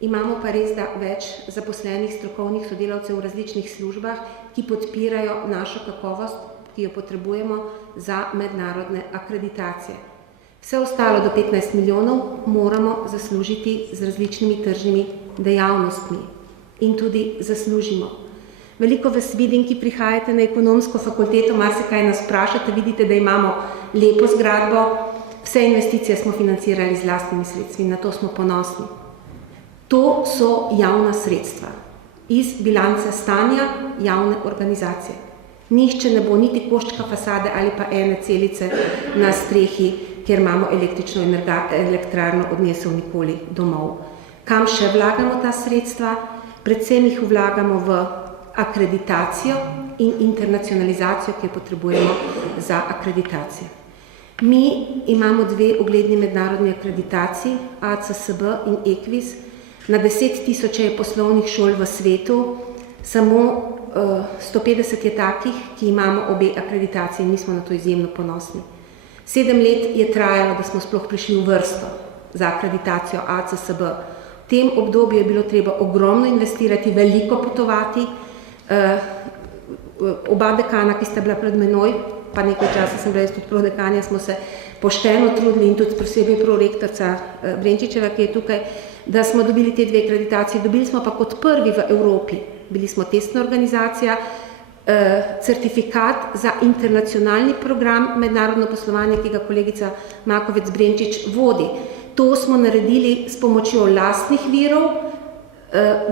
Imamo pa res da več zaposlenih strokovnih sodelavcev v različnih službah, ki podpirajo našo kakovost, ki jo potrebujemo za mednarodne akreditacije. Vse ostalo do 15 milijonov moramo zaslužiti z različnimi tržnimi dejavnostmi in tudi zaslužimo. Veliko vas vidim, ki prihajate na ekonomsko fakulteto, marsikaj nas vprašate, vidite, da imamo lepo zgradbo, vse investicije smo financirali z lastnimi sredstvi, na to smo ponosni. To so javna sredstva iz bilance stanja javne organizacije. Nihče ne bo niti koščka fasade ali pa ene celice na strehi, kjer imamo električno elektrarno odnesel nikoli domov. Kam še vlagamo ta sredstva? Predvsem jih vlagamo v akreditacijo in internacionalizacijo, ki jo potrebujemo za akreditacijo. Mi imamo 2 ugledni mednarodni akreditaciji, ACSB in EQUIS, na 10 000 poslovnih šol v svetu, samo 150 je takih, ki imamo obe akreditacije in mi smo na to izjemno ponosni. 7 let je trajalo, da smo sploh prišli v vrsto za akreditacijo ACSB. V tem obdobju je bilo treba ogromno investirati, veliko potovati. Oba dekana, ki sta bila pred menoj, pa nekaj časa sem bila tudi prodekanja, smo se pošteno trudili in tudi posebej prorektorca Brenčičeva, ki je tukaj, da smo dobili te 2 akreditacije. Dobili smo pa kot prvi v Evropi, bili smo testna organizacija, certifikat za internacionalni program mednarodno poslovanje, ki ga kolegica Makovec Brenčič vodi. To smo naredili s pomočjo lastnih virov,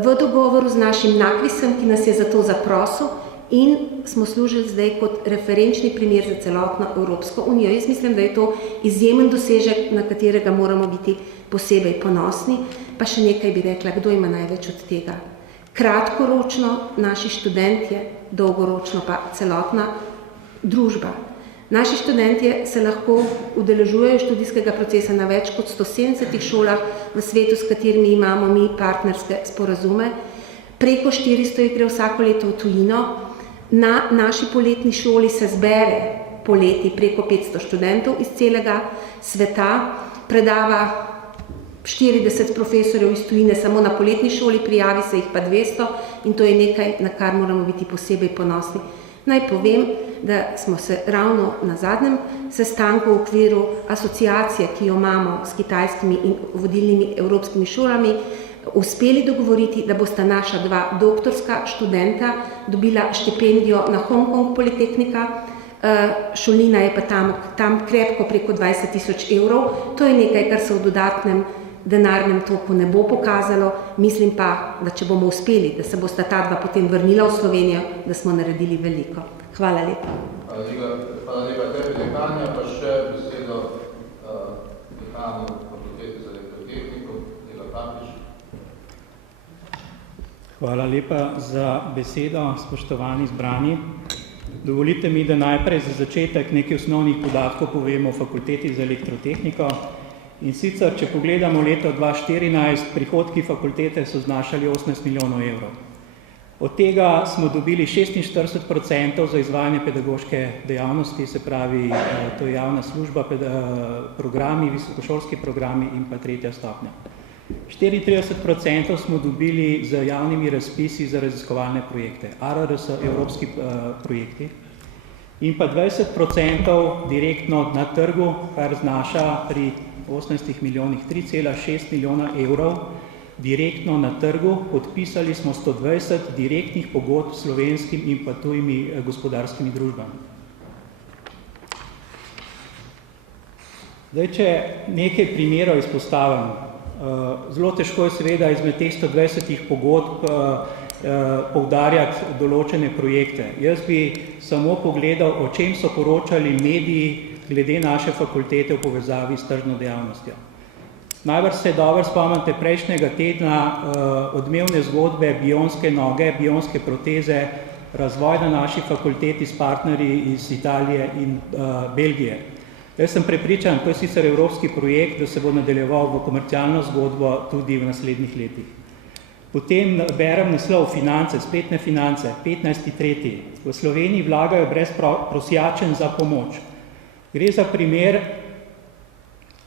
v dogovoru z našim NAKVIS-em, ki nas je za to zaprosil, in smo služili zdaj kot referenčni primer za celotno Evropsko unijo. Jaz mislim, da je to izjemen dosežek, na katerega moramo biti posebej ponosni. Pa še nekaj bi rekla, kdo ima največ od tega. Kratkoročno naši študentje, dolgoročno pa celotna družba. Naši študentje se lahko udeležujejo študijskega procesa na več kot 170 šolah v svetu, s katerimi imamo mi partnerske sporazume. Preko 400 jih gre vsako leto v tujino. Na naši poletni šoli se zbere poleti preko 500 študentov iz celega sveta, predava 40 profesorjev iz tujine samo na poletni šoli, prijavi se jih pa 200 in to je nekaj, na kar moramo biti posebej ponosni. Naj povem, da smo se ravno na zadnjem sestanku v okviru asociacije, ki jo imamo s kitajskimi in vodilnimi evropskimi šolami, uspeli dogovoriti, da bosta naša dva doktorska študenta dobila štipendijo na Hong Kong Politehnika, šolnina je pa tam krepko preko 20.000 evrov. To je nekaj, kar se v dodatnem denarnem toku ne bo pokazalo. Mislim pa, da če bomo uspeli, da se bosta ta dva potem vrnila v Slovenijo, da smo naredili veliko. Hvala lepa. Hvala lepa tebi, dekanja, pa še besedo dekanu Fakultete za elektrotehniko, Dela Papič. Hvala lepa za besedo, spoštovani zbrani. Dovolite mi, da najprej za začetek nekaj osnovnih podatkov povemo o Fakulteti za elektrotehniko. In sicer, če pogledamo leto 2014, prihodki fakultete so znašali 18 milijonov evrov. Od tega smo dobili 46% za izvajanje pedagoške dejavnosti, se pravi, to je javna služba, programi, visokošolski programi in pa tretja stopnja. 34% smo dobili z javnimi razpisi za raziskovalne projekte, ARRS, evropski projekti, in pa 20% direktno na trgu, kar znaša pri 18 milijonih 3,6 milijona evrov direktno na trgu. Podpisali smo 120 direktnih pogodb s slovenskim in pa tujimi gospodarskimi družbami. Zdaj, če nekaj primerov izpostavim, zelo težko je seveda izmed teh 120 pogodb poudarjati določene projekte. Jaz bi samo pogledal, o čem so poročali mediji glede naše fakultete v povezavi s tržno dejavnostjo. Najbrž se dobro spomnite prejšnjega tedna odmevne zgodbe bionske noge, bionske proteze, razvoj na naši fakulteti s partnerji iz Italije in Belgije. Jaz sem prepričan, to je sicer evropski projekt, da se bo nadaljeval v komercialno zgodbo tudi v naslednjih letih. Potem berem naslov finance, spletne finance, 15.3. V Sloveniji vlagajo brez prosjačen za pomoč. Gre za primer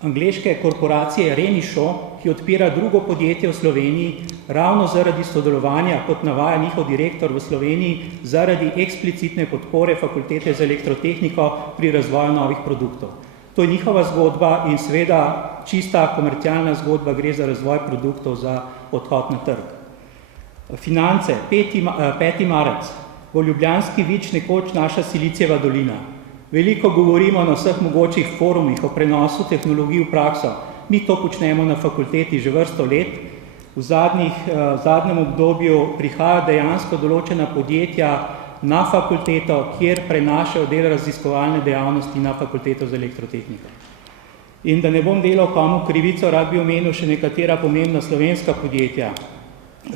angleške korporacije Renisho, ki odpira drugo podjetje v Sloveniji ravno zaradi sodelovanja, kot navaja njihov direktor v Sloveniji, zaradi eksplicitne podpore Fakultete za elektrotehniko pri razvoju novih produktov. To je njihova zgodba in seveda čista komercialna zgodba, gre za razvoj produktov za odhod na trg. Finance, 5. marec, bo Ljubljanski Vič nekoč naša Silicijeva dolina. Veliko govorimo na vseh mogočih forumih o prenosu tehnologij v prakso. Mi to počnemo na fakulteti že vrsto let. V zadnjem obdobju prihajajo dejansko določena podjetja na fakulteto, kjer prenašajo del raziskovalne dejavnosti na Fakulteto za elektrotehniko. In da ne bom delal komu krivico, rad bi omenil še nekatera pomembna slovenska podjetja.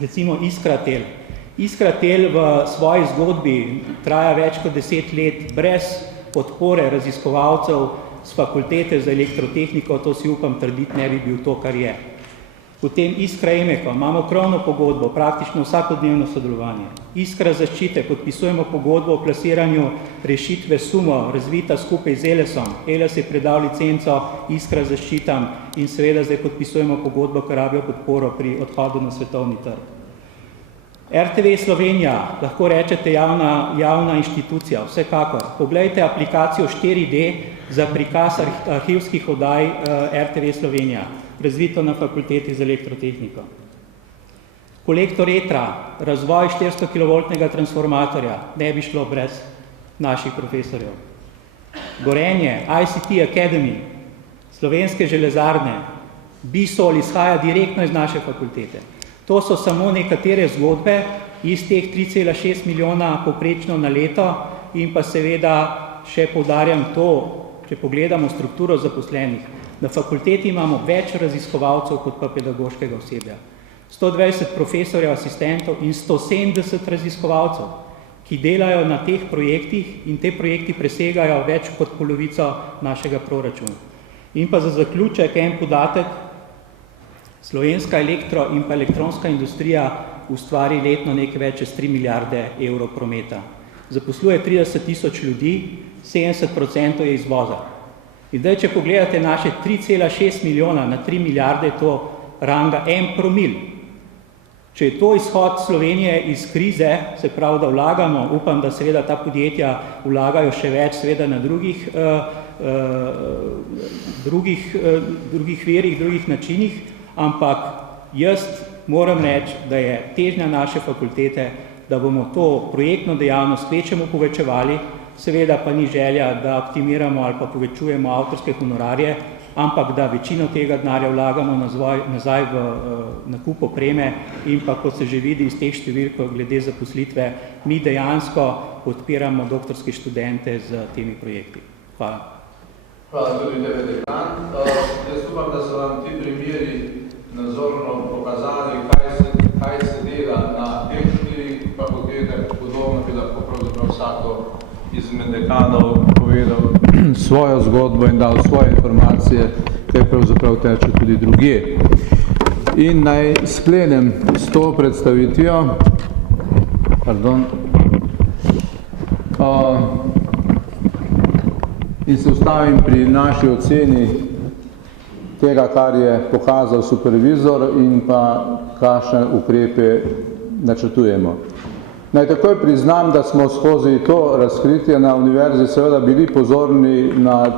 Recimo Iskratel. Iskratel v svoji zgodbi traja več kot 10 let brez podpore raziskovalcev z Fakultete za elektrotehniko, to si upam trditi, ne bi bil to, kar je. Potem Iskra Emeko, imamo krovno pogodbo, praktično vsakodnevno sodelovanje. Iskra zaščite, podpisujemo pogodbo o plasiranju rešitve Sumo, razvita skupaj z Elesom. Eles je predal licenco Iskra zaščitam in seveda zdaj podpisujemo pogodbo, ker rabijo podporo pri odhodu na svetovni trg. RTV Slovenija, lahko rečete javna inštitucija, vsekakor. Poglejte aplikacijo 4D za prikaz arhivskih oddaj RTV Slovenija, razvito na Fakulteti za elektrotehniko. Kolektor ETRA, razvoj 400 kV transformatorja, ne bi šlo brez naših profesorjev. Gorenje, ICT Academy, slovenske železarne, Bisol izhaja direktno iz naše fakultete. To so samo nekatere zgodbe, iz teh 3,6 milijona povprečno na leto in pa seveda še poudarjam to, če pogledamo strukturo zaposlenih, na fakulteti imamo več raziskovalcev kot pa pedagoškega osebja. 120 profesorjev, asistentov in 170 raziskovalcev, ki delajo na teh projektih in te projekti presegajo več kot polovico našega proračuna. In pa za zaključek en podatek, slovenska elektro in pa elektronska industrija ustvari letno nekaj več čez 3 milijarde evrov prometa. Zaposluje 30 tisoč ljudi, 70% je izvoza. In zdaj, če pogledate naše 3,6 milijona na 3 milijarde, to ranga 1 promil. Če je to izhod Slovenije iz krize, se pravi, da vlagamo, upam, da seveda ta podjetja vlagajo še več, seveda na drugih verih, drugih načinih, ampak jaz moram reči, da je težnja naše fakultete, da bomo to projektno dejavnost kvečemu povečevali, seveda pa ni želja, da optimiramo ali pa povečujemo avtorske honorarje, ampak da večino tega denarja vlagamo nazaj v nakup opreme in pa, kot se že vidi iz teh številk glede zaposlitve, mi dejansko podpiramo doktorske študente z temi projekti. Hvala. Hvala tudi tebe, dekan. Jaz upam, da so vam ti primeri nazorno pokazali, kaj se dela na teh 4 fakultetah, podobno bi lahko pravzaprav vsako izmed dekanov povedal svojo zgodbo in dal svoje informacije, kaj pravzaprav teče tudi drugje. In naj sklenem s to predstavitvijo, in se ustavim pri naši oceni tega, kar je pokazal supervizor in pa kakšne ukrepe načrtujemo. Naj takoj priznam, da smo skozi to razkritje na univerzi seveda bili pozorni na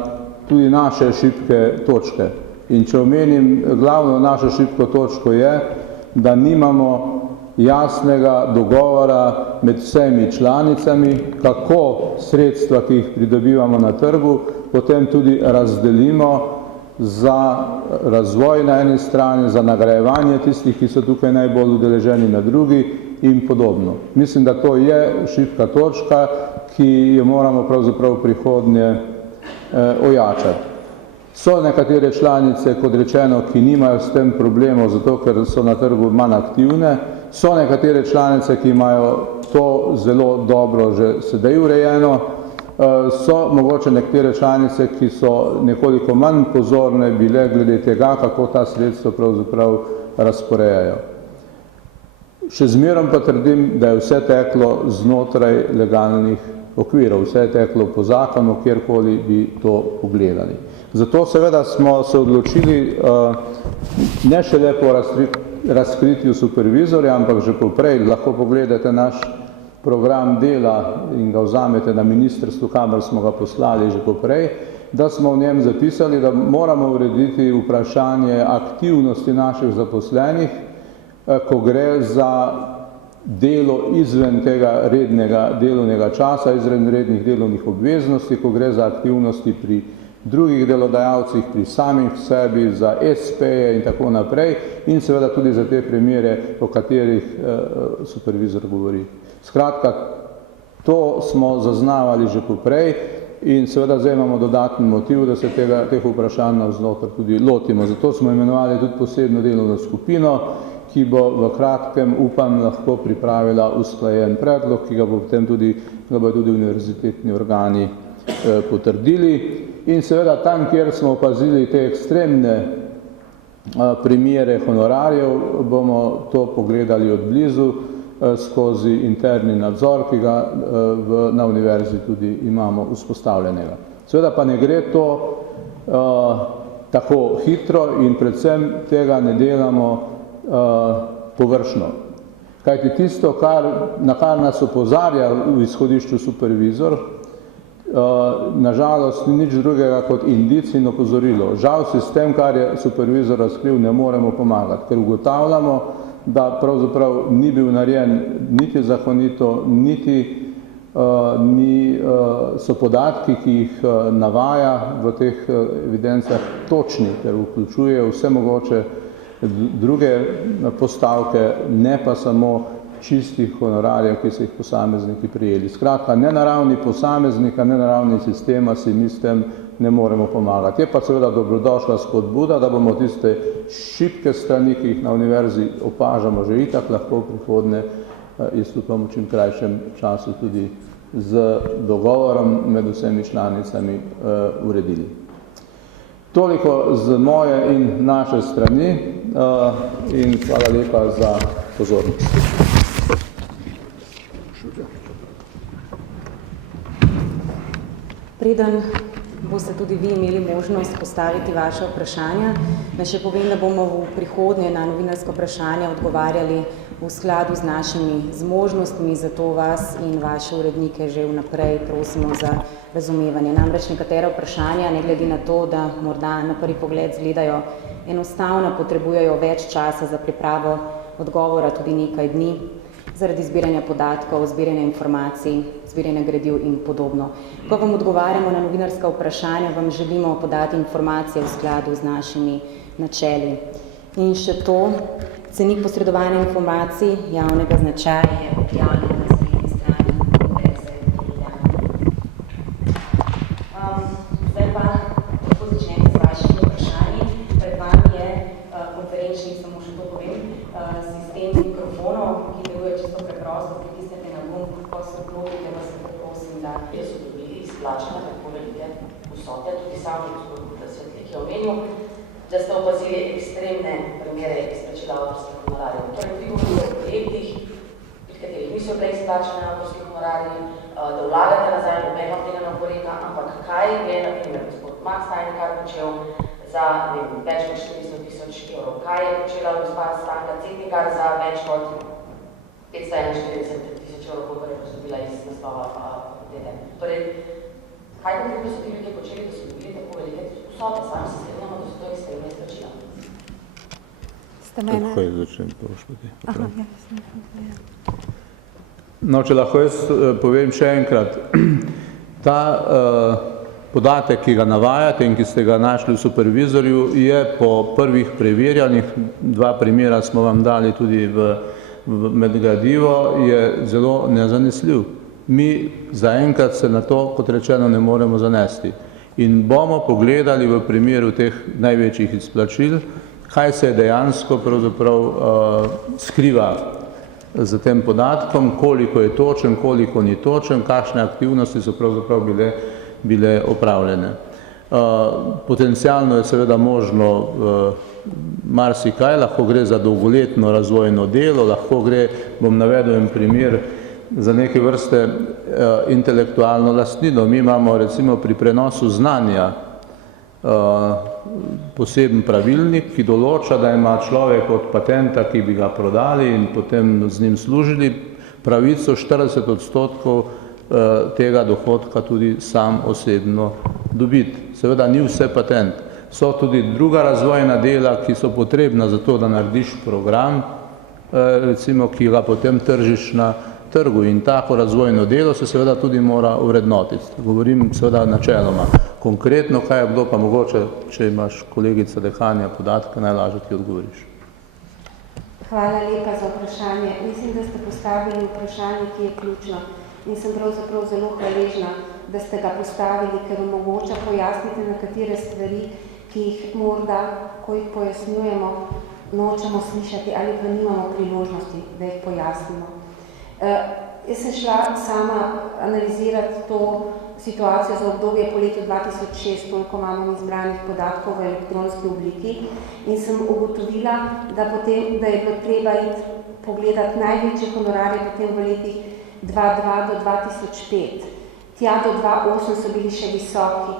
tudi naše šibke točke. In če omenim, glavno našo šibko točko je, da nimamo jasnega dogovora med vsemi članicami, kako sredstva, ki jih pridobivamo na trgu, potem tudi razdelimo za razvoj na eni strani, za nagrajevanje tistih, ki so tukaj najbolj udeleženi na drugi, in podobno. Mislim, da to je šibka točka, ki jo moramo pravzaprav v prihodnje ojačati. So nekatere članice, kot rečeno, ki nimajo s tem problemov, zato ker so na trgu manj aktivne. So nekatere članice, ki imajo to zelo dobro že sedaj urejeno. So mogoče nekatere članice, ki so nekoliko manj pozorne bile glede tega, kako ta sredstva pravzaprav razporejajo. Še zmerom pa trdim, da je vse teklo znotraj legalnih okvirov, vse je teklo po zakonu, kjerkoli bi to pogledali. Zato seveda smo se odločili ne šele po razkritju supervizorja, ampak že poprej, lahko pogledate naš program dela in ga vzamete na ministrstvu, kamor smo ga poslali že poprej, da smo v njem zapisali, da moramo urediti vprašanje aktivnosti naših zaposlenih, ko gre za delo izven tega rednega delovnega časa, izven rednih delovnih obveznosti, ko gre za aktivnosti pri drugih delodajalcih, pri samih sebi, za SP-je in tako naprej, in seveda tudi za te primere, o katerih supervizor govori. Skratka, to smo zaznavali že poprej in seveda zdaj imamo dodatni motiv, da se teh vprašanj navznoter tudi lotimo. Zato smo imenovali tudi posebno delovno skupino, ki bo v kratkem, upam, lahko pripravila usklajen predlog, ki ga bo potem tudi univerzitetni organi potrdili. In seveda tam, kjer smo opazili te ekstremne primere honorarjev, bomo to pogledali od blizu skozi interni nadzor, ki ga na univerzi tudi imamo vzpostavljenega. Seveda pa ne gre to tako hitro in predvsem tega ne delamo površno. Kajti tisto, na kar nas opozarja v izhodišču supervizor, nažalost ni nič drugega kot indic in opozorilo. Žal si s tem, kar je supervizor razkril, ne moremo pomagati, ker ugotavljamo, da pravzaprav ni bil narejen niti zakonito, niti so podatki, ki jih navaja v teh evidencah, točni, ker vključuje vse mogoče druge postavke, ne pa samo čistih honorarjev, ki so jih posamezniki prijeli. Skratka, ne na ravni posameznika, ne na ravni sistema si mi s tem ne moremo pomagati. Je pa seveda dobrodošla spodbuda, da bomo tiste šibke strani, ki jih na univerzi opažamo že itak, lahko v prihodnje, jaz upam v čim krajšem času tudi z dogovorom med vsemi članicami uredili. Toliko z moje in naše strani in hvala lepa za pozornost. Preden boste tudi vi imeli možnost postaviti vaše vprašanja, naj še povem, da bomo v prihodnje na novinarsko vprašanje odgovarjali v skladu z našimi zmožnostmi, zato vas in vaše urednike že vnaprej prosimo za razumevanje. Namreč nekatera vprašanja, ne glede na to, da morda na prvi pogled izgledajo enostavno, potrebujejo več časa za pripravo odgovora, tudi nekaj dni, zaradi zbiranja podatkov, zbiranja informacij, zbiranja gradiv in podobno. Ko vam odgovarjamo na novinarska vprašanja, vam želimo podati informacije v skladu z našimi načeli. In še to, cenik posredovanja informacij javnega značaja je objavljen na spletni strani Univerze v Ljubljani. Zdaj pa lahko začnete z vašimi vprašanji. Pred vami je konferenčnik, samo še to povem, sistem mikrofonov, ki deluje čisto preprosto, pritisnete na gumb, ko se vklopite, vas prosim, da so dobili izplačene tako velike vsote, tudi sami gospod Svetlik je omenil, da ste opazili ekstremne primere izplačila avtorskih honorarjev. Torej, vi govorite o projektih, pri katerih niso bile izplačene avtorskih honorarji, da vlagate nazaj, noben od tega ne oporeka, ampak kaj je, na primer, gospod Max Tajnikar počel za več kot 400 000 evrov? Kaj je počela gospa Stanka Cetnikar za več kot 541 000 evrov, koliko je postopila iz naslova fakultete? Torej, kaj konkretno so ti ljudje počeli, da so dobili tako velike vsote? Sami se strinjamo, da so to ekstremne izplačila. Lahko jaz začnem pošpati. No, če lahko jaz povem še enkrat, ta podatek, ki ga navajate in ki ste ga našli v supervizorju, je po prvih preverjanjih, 2 primera smo vam dali tudi med gradivo, je zelo nezanesljiv. Mi zaenkrat se na to, kot rečeno, ne moremo zanesti. In bomo pogledali v primeru teh največjih izplačil, kaj se dejansko pravzaprav skriva za tem podatkom, koliko je točen, koliko ni točen, kakšne aktivnosti so pravzaprav bile opravljene. Potencialno je seveda možno marsikaj, lahko gre za dolgoletno razvojno delo, lahko gre, bom navedel en primer, za neke vrste intelektualno lastnino. Mi imamo recimo pri prenosu znanja poseben pravilnik, ki določa, da ima človek od patenta, ki bi ga prodali in potem z njim služili, pravico 40% tega dohodka tudi sam osebno dobiti. Seveda ni vse patent. So tudi druga razvojna dela, ki so potrebna za to, da narediš program, recimo, ki ga potem tržiš na trgu, in tako razvojno delo se seveda tudi mora ovrednotiti. Govorim seveda načeloma. Konkretno, kaj je bilo, pa mogoče, če imaš kolegica Dehanja podatke, najlažje ti odgovoriš. Hvala lepa za vprašanje. Mislim, da ste postavili vprašanje, ki je ključno, in sem pravzaprav zelo hvaležna, da ste ga postavili, ker omogoča pojasniti nekatere stvari, ki jih morda, ko jih pojasnjujemo, nočemo slišati ali pa nimamo priložnosti, da jih pojasnimo. Jaz sem šla sama analizirati to situacijo za obdobje po letu 2006, koliko imamo izbranih podatkov v elektronski obliki, in sem ugotovila, da je bilo treba pogledati največje honorarje potem v letih 2002 do 2005. Tja do 2008 so bili še visoki.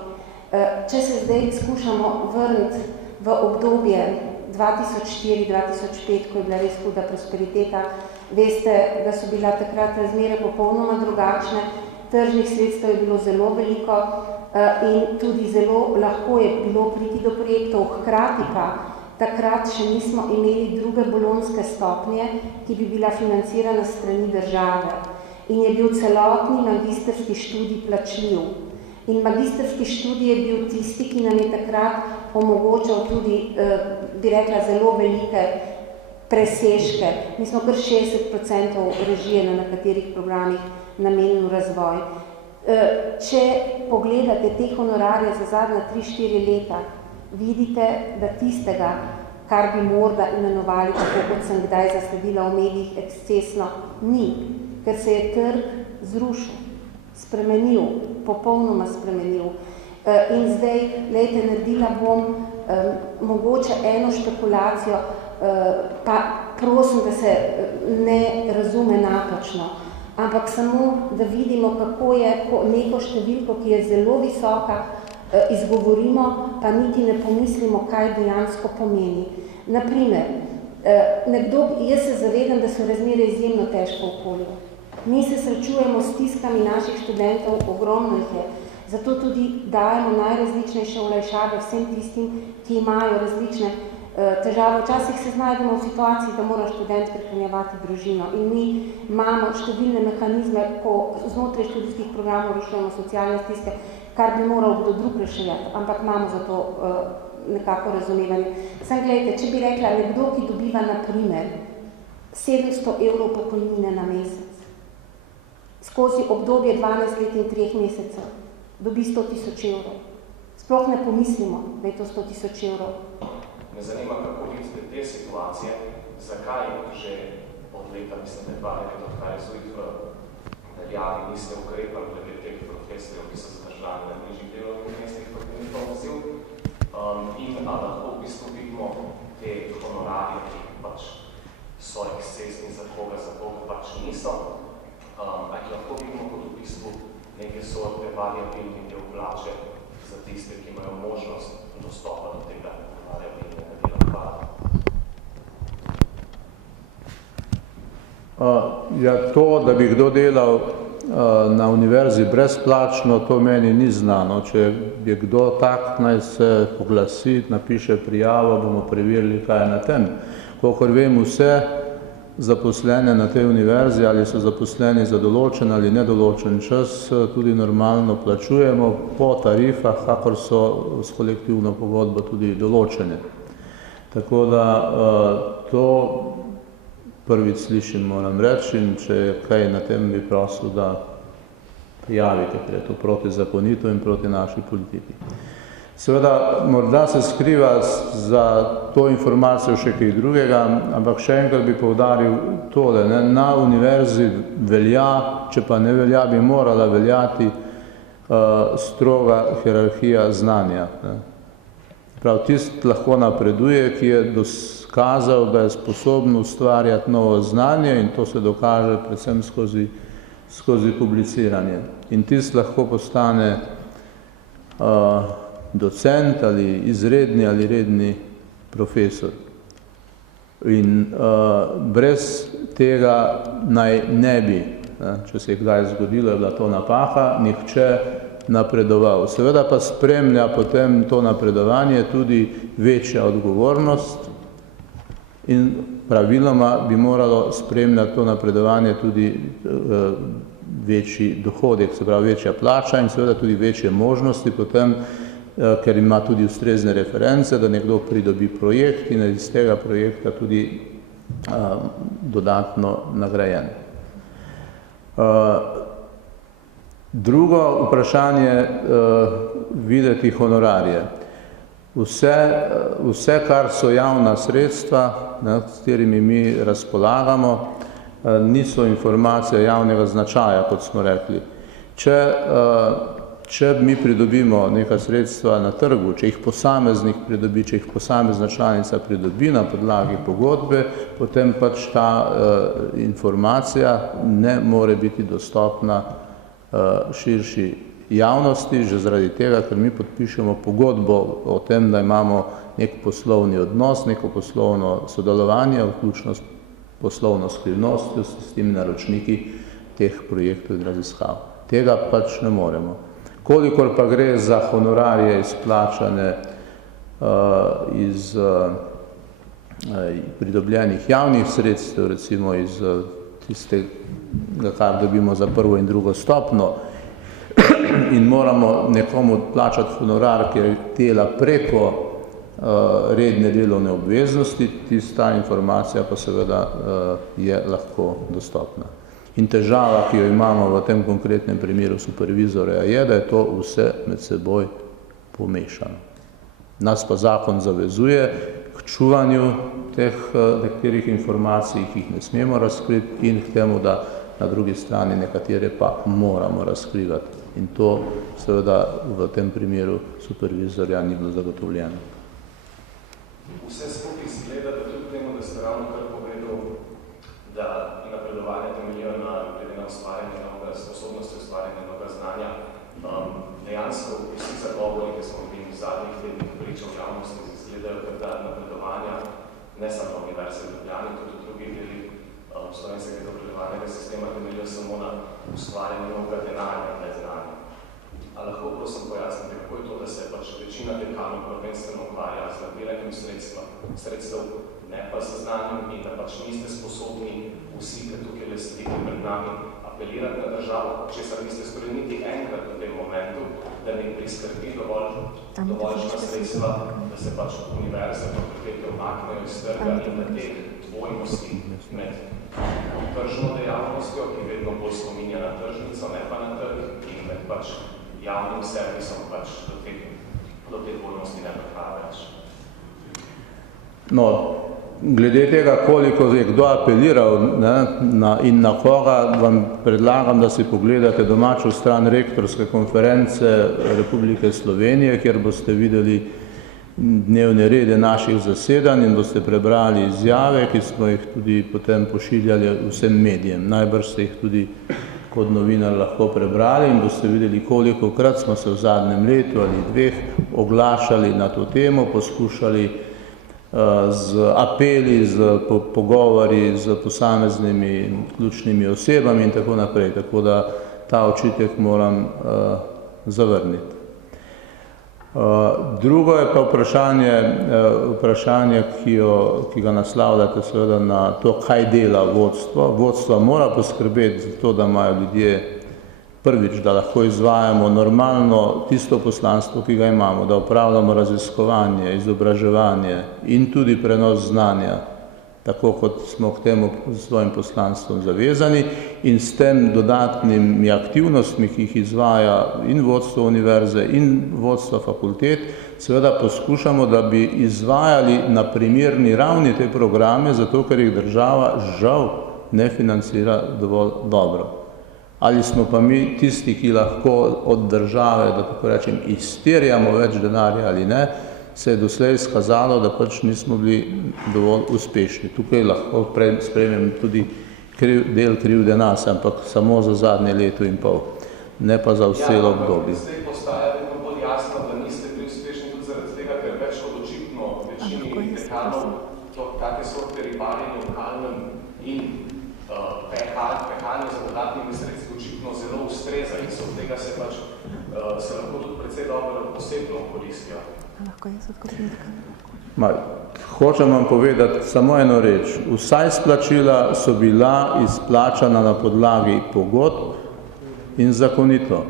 Če se zdaj skušamo vrniti v obdobje 2004-2005, ko je bila res huda prosperiteta, veste, da so bila takrat razmere popolnoma drugačne, tržnih sredstev je bilo zelo veliko in tudi zelo lahko je bilo priti do projektov. Hkrati pa takrat še nismo imeli druge bolonjske stopnje, ki bi bila financirana s strani države. In je bil celotni magistrski študij plačljiv. In magistrski študij je bil tisti, ki nam je takrat omogočal tudi, bi rekla, zelo velike presežke. Mi smo kar 60% režije na nekaterih programih namenili v razvoj. Če pogledate te honorarje za zadnja 3-4 leta, vidite, da tistega, kar bi morda imenovali, tako kot sem kdaj zasledila v medijih, ekscesno, ni, ker se je trg zrušil, spremenil, popolnoma spremenil. In zdaj, glejte, naredila bom mogoče eno špekulacijo, pa prosim, da se ne razume napačno, ampak samo, da vidimo, kako je neko številko, ki je zelo visoka, izgovorimo, pa niti ne pomislimo, kaj dejansko pomeni. Naprimer, jaz se zavedam, da so razmere izjemno težko v okolju. Mi se srečujemo s stiskami naših študentov, ogromno jih je, zato tudi dajemo najrazličnejše olajšave vsem tistim, ki imajo različne težave. Včasih se znajdemo v situaciji, da mora študent prehranjevati družino in mi imamo številne mehanizme, ko znotraj študijskih programov rešujemo socialne stiske, kar bi moral kdo drug reševati, ampak imamo za to nekako razumevanje. Sam gledajte, če bi rekla, nekdo, ki dobiva na primer 700 evrov pokojnine na mesec, skozi obdobje 12 let in 3 mesecev, dobi 100 000 evrov. Sploh ne pomislimo, da je to 100 000 evrov. Me zanima, kako vidite te situacije, zakaj že od leta, mislim, da 2 leta, odkar je ZUJF veljavi, niste ukrepali glede teh profesorjev, ki so zadržani na nižjih delovnih mestih, kot ni to vzel, in lahko v bistvu vidimo te honorarje, ki pač so ekscesni za koga pač niso, ali lahko vidimo kot v bistvu neke sorte variabilni del plače za tiste, ki imajo možnost dostopa do tega variabilnega dela. Ja, to, da bi kdo delal na univerzi brezplačno, to meni ni znano. Če je kdo tak, naj se oglasi, napiše prijavo, bomo preverili, kaj je na tem. Kolikor vem, vse zaposlene na tej univerzi, ali so zaposleni za določen ali nedoločen čas, tudi normalno plačujemo po tarifah, kakor so s kolektivno pogodbo tudi določene. Tako da to prvič slišim, moram reči, in če je kaj na tem, bi prosil, da prijavite, ker je to protizakonito in proti naši politiki. Seveda, morda se skriva za to informacijo še kaj drugega, ampak še enkrat bi poudaril tole. Na univerzi velja, če pa ne velja, bi morala veljati stroga hierarhija znanja. Prav tist lahko napreduje, ki je dokazal, da je sposoben ustvarjati novo znanje, in to se dokaže predvsem skozi publiciranje. In tist lahko postane docent ali izredni ali redni profesor. In brez tega naj ne bi, če se je kdaj zgodilo, je bila to napaka, nihče napredoval. Seveda pa spremlja potem to napredovanje tudi večja odgovornost in praviloma bi moralo spremljati to napredovanje tudi večji dohodek, se pravi večja plača in seveda tudi večje možnosti potem, ker ima tudi ustrezne reference, da nekdo pridobi projekt in iz tega projekta tudi dodatno nagrajen. Drugo vprašanje, videti honorarje. Vse, kar so javna sredstva, s katerimi mi razpolagamo, niso informacije javnega značaja, kot smo rekli. Če mi pridobimo neka sredstva na trgu, če jih posameznik pridobi, če jih posamezna članica pridobi na podlagi pogodbe, potem pač ta informacija ne more biti dostopna širši javnosti, že zaradi tega, ker mi podpišemo pogodbo o tem, da imamo nek poslovni odnos, neko poslovno sodelovanje, vključno s poslovno skrivnostjo, s temi naročniki teh projektov in raziskav. Tega pač ne moremo. Kolikor pa gre za honorarje izplačane iz pridobljenih javnih sredstev, recimo iz tistega, kar dobimo za prvo in drugo stopno, in moramo nekomu plačati honorar, ker dela preko redne delovne obveznosti, tista informacija pa seveda je lahko dostopna. In težava, ki jo imamo v tem konkretnem primeru supervizorja, je, da je to vse med seboj pomešano. Nas pa zakon zavezuje k čuvanju teh nekaterih informacij, ki jih ne smemo razkriti, in k temu, da na drugi strani nekatere pa moramo razkrivati. In to seveda v tem primeru supervizorja ni bilo zagotovljeno. Vse skupaj izgleda, da kljub temu, da ste ravno kar povedal, da napredovanje temeljijo glede na ustvarjanje novega, sposobnosti ustvarjanja novega znanja, dejansko vsi zagovori, ki smo bili v zadnjih tednih priča v javnosti, izgledajo, da napredovanja ne samo na Univerzi v Ljubljani, tudi v drugih delih slovenskega izobraževalnega sistema temeljijo samo na ustvarjanju novega denarja, ne znanja. A lahko prosim pojasnite, kako je to, da se pač večina dekanov prvenstveno ukvarja z nabiranjem sredstev, ne pa z znanjem, in da pač niste sposobni vsi, ki tukaj le sedite pred nami, apelirati na državo, česar niste storili niti enkrat v tem momentu, da ne priskrbi dovoljšna sredstva, da se pač univerze fakultete umaknejo iz trga in na teh dvojnosti med tržno dejavnostjo, ki vedno bolj spominja na tržnico, ne pa na trg, in med pač javnim servisom pač do te dvojnosti ne prihaja več. No, glede tega, koliko je kdo apeliral in na koga, vam predlagam, da si pogledate domačo stran rektorske konference Republike Slovenije, kjer boste videli dnevne rede naših zasedanj in boste prebrali izjave, ki smo jih tudi potem pošiljali vsem medijem. Najbrž ste jih tudi kot novinar lahko prebrali in boste videli, kolikokrat smo se v zadnjem letu ali dveh oglašali na to temo, poskušali z apeli, z pogovori, z posameznimi ključnimi osebami in tako naprej. Tako da ta očitek moram zavrniti. Drugo je pa vprašanje, ki ga naslavljate seveda na to, kaj dela vodstvo. Vodstvo mora poskrbeti za to, da imajo ljudje prvič, da lahko izvajamo normalno tisto poslanstvo, ki ga imamo, da upravljamo raziskovanje, izobraževanje in tudi prenos znanja, tako kot smo k temu svojim poslanstvom zavezani, in s tem dodatnimi aktivnostmi, ki jih izvaja in vodstvo univerze in vodstvo fakultet, seveda poskušamo, da bi izvajali na primerni ravni te programe, zato ker jih država žal ne financira dovolj dobro. Ali smo pa mi tisti, ki lahko od države, da tako rečem, izterjamo več denarja ali ne, se je doslej izkazalo, da pač nismo bili dovolj uspešni. Tukaj lahko sprejmem tudi del krivde nas, ampak samo za zadnje leto in pol, ne pa za celo obdobje. Zdaj postaja vedno bolj jasno, da niste bili uspešni tudi zaradi tega, ker več kot očitno večini dekanov take sorte ribarjenje v kalnem in pehanje za dodatnimi sredstvi očitno zelo ustreza in se od tega se pač se lahko tudi precej dobro posebno koristijo. Hočem vam povedati samo eno reč. Vsa izplačila so bila izplačana na podlagi pogodb in zakonito.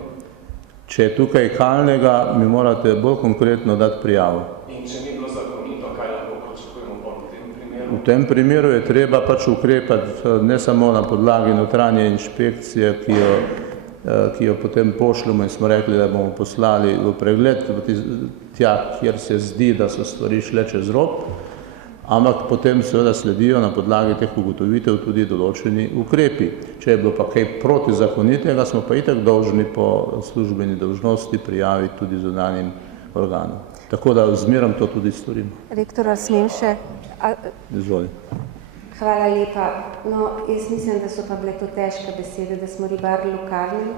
Če je tukaj kalnega, mi morate bolj konkretno dati prijavo. In če ni bilo zakonito, kaj lahko pričakujemo v tem primeru? V tem primeru je treba pač ukrepati ne samo na podlagi notranje inšpekcije, ki jo potem pošljemo, in smo rekli, da bomo poslali v pregled tja, kjer se zdi, da so stvari šle čez rob, ampak potem seveda sledijo na podlagi teh ugotovitev tudi določeni ukrepi. Če je bilo pa kaj protizakonitega, smo pa itak dolžni po službeni dolžnosti prijaviti tudi zunanjim organom. Tako da zmerom to tudi storimo. Rektor, ali smem še? Izvoli. Hvala lepa. No, jaz mislim, da so pa bile to težke besede, da smo ribarili v kalnem,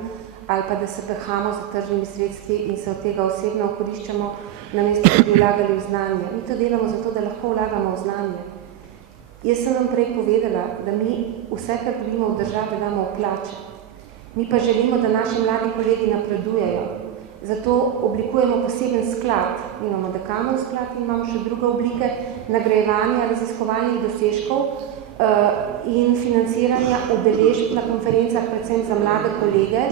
ali pa da se pehamo za tržnimi sredstvi in se od tega osebno okoriščamo, namesto da bi vlagali v znanje. Mi to delamo zato, da lahko vlagamo v znanje. Jaz sem vam prej povedala, da mi vse, kar dobimo v državi, damo v plače. Mi pa želimo, da naši mladi kolegi napredujejo. Zato oblikujemo poseben sklad. Imamo dekanov sklad in imamo še druge oblike nagrajevanja raziskovalnih dosežkov in financiranja udeležb na konferencah, predvsem za mlade kolege,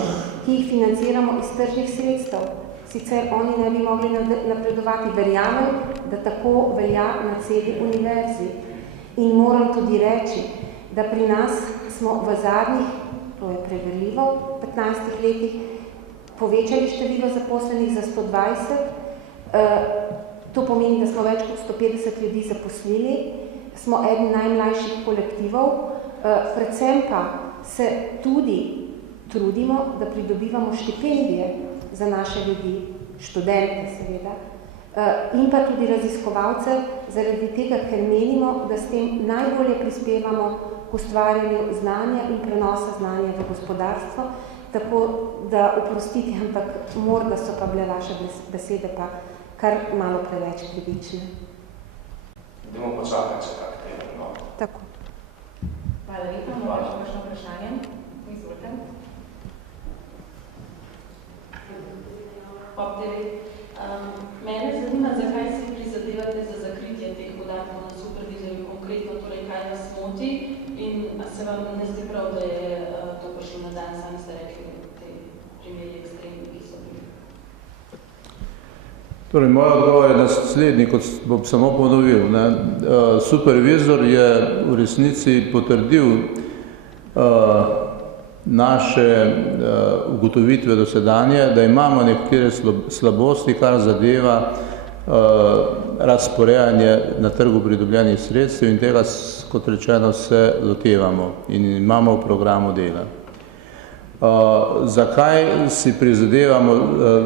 ki jih financiramo iz tržnih sredstev. sicer oni ne bi mogli napredovati. Verjamem, da tako velja na celi univerzi. In moram tudi reči, da pri nas smo v zadnjih, to je preverljivo, 15 letih povečali število zaposlenih za 120. To pomeni, da smo več kot 150 ljudi zaposlili. Smo eden najmlajših kolektivov. Predvsem pa se tudi trudimo, da pridobivamo štipendije za naše ljudi, študente seveda, in pa tudi raziskovalce, zaradi tega, ker menimo, da s tem najbolje prispevamo k ustvarjanju znanja in prenosa znanja v gospodarstvo, tako da oprostiti, ampak morda so pa bile vaše besede pa kar malo preveč krivične. Idemo počakati, če kak teden, no? Tako. Hvala lepa, mogoče kakšno vprašanje? Izvolite. Mene zanima, zakaj si prizadevate za zakritje teh podatkov na supervizorju konkretno, torej kaj vas moti in se vam ne zdi prav, da je to prišlo na dan, sami ste rekli, te primeri ekstremni, ki so bili. Torej, moj odgovor je naslednji, kot bom samo ponovil. Supervizor je v resnici potrdil naše ugotovitve dosedanje, da imamo nekatere slabosti, kar zadeva razporejanje na trgu pridobljenih sredstev in tega, kot rečeno, se lotevamo in imamo v programu dela. Zakaj si prizadevamo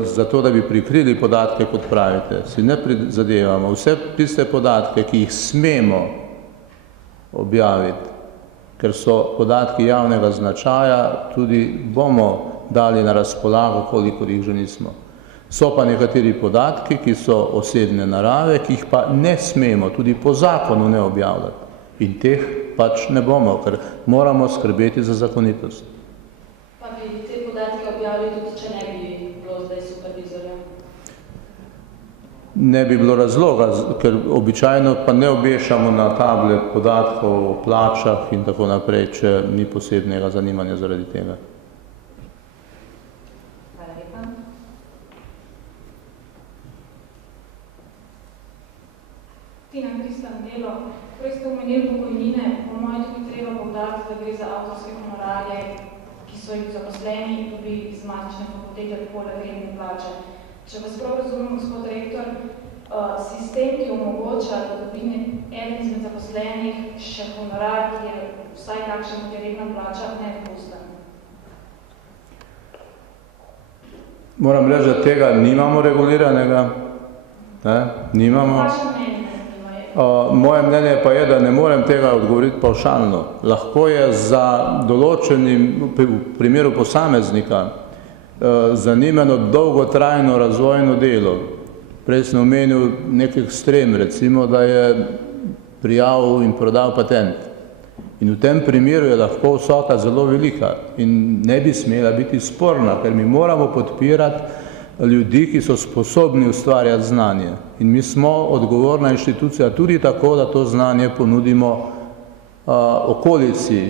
za to, da bi prikrili podatke, kot pravite? Si ne prizadevamo. Vse tiste podatke, ki jih smemo objaviti, ker so podatki javnega značaja, tudi bomo dali na razpolago, kolikor jih že nismo. So pa nekateri podatki, ki so osebne narave, ki jih pa ne smemo, tudi po zakonu ne objavljati. In teh pač ne bomo, ker moramo skrbeti za zakonitost. Pa bi te podatke objavili tudi, če ne bi bilo zdaj supervizorja? Ne bi bilo razloga, ker običajno pa ne obešamo na table podatkov o plačah in tako naprej, če ni posebnega zanimanja zaradi tega. Hvala lepa. Tina Kristan Delo, prej ste omenili pokojnine, po mojem tudi treba poudariti, da gre za avtorske honorarje, ki so jih zaposleni in tudi iz matične fakultete poleg redne plače. Če vas prav razumem, gospod rektor, sistem, ki omogoča, da dobi eden izmed zaposlenih še honorar, ki je vsaj takšen, kot je redna plača, nedopusten. Moram reči, da tega nimamo reguliranega. Nimamo. Vaše mnenje ne zanima? Moje mnenje pa je, da ne morem tega odgovoriti pavšalno. Lahko je za določenim, v primeru posameznika, zanimano dolgotrajno razvojno delo. Prej sem omenil nek ekstrem, recimo, da je prijavil in prodal patent. In v tem primeru je lahko vsota zelo velika in ne bi smela biti sporna, ker mi moramo podpirati ljudi, ki so sposobni ustvarjati znanje. In mi smo odgovorna inštitucija tudi tako, da to znanje ponudimo okolici,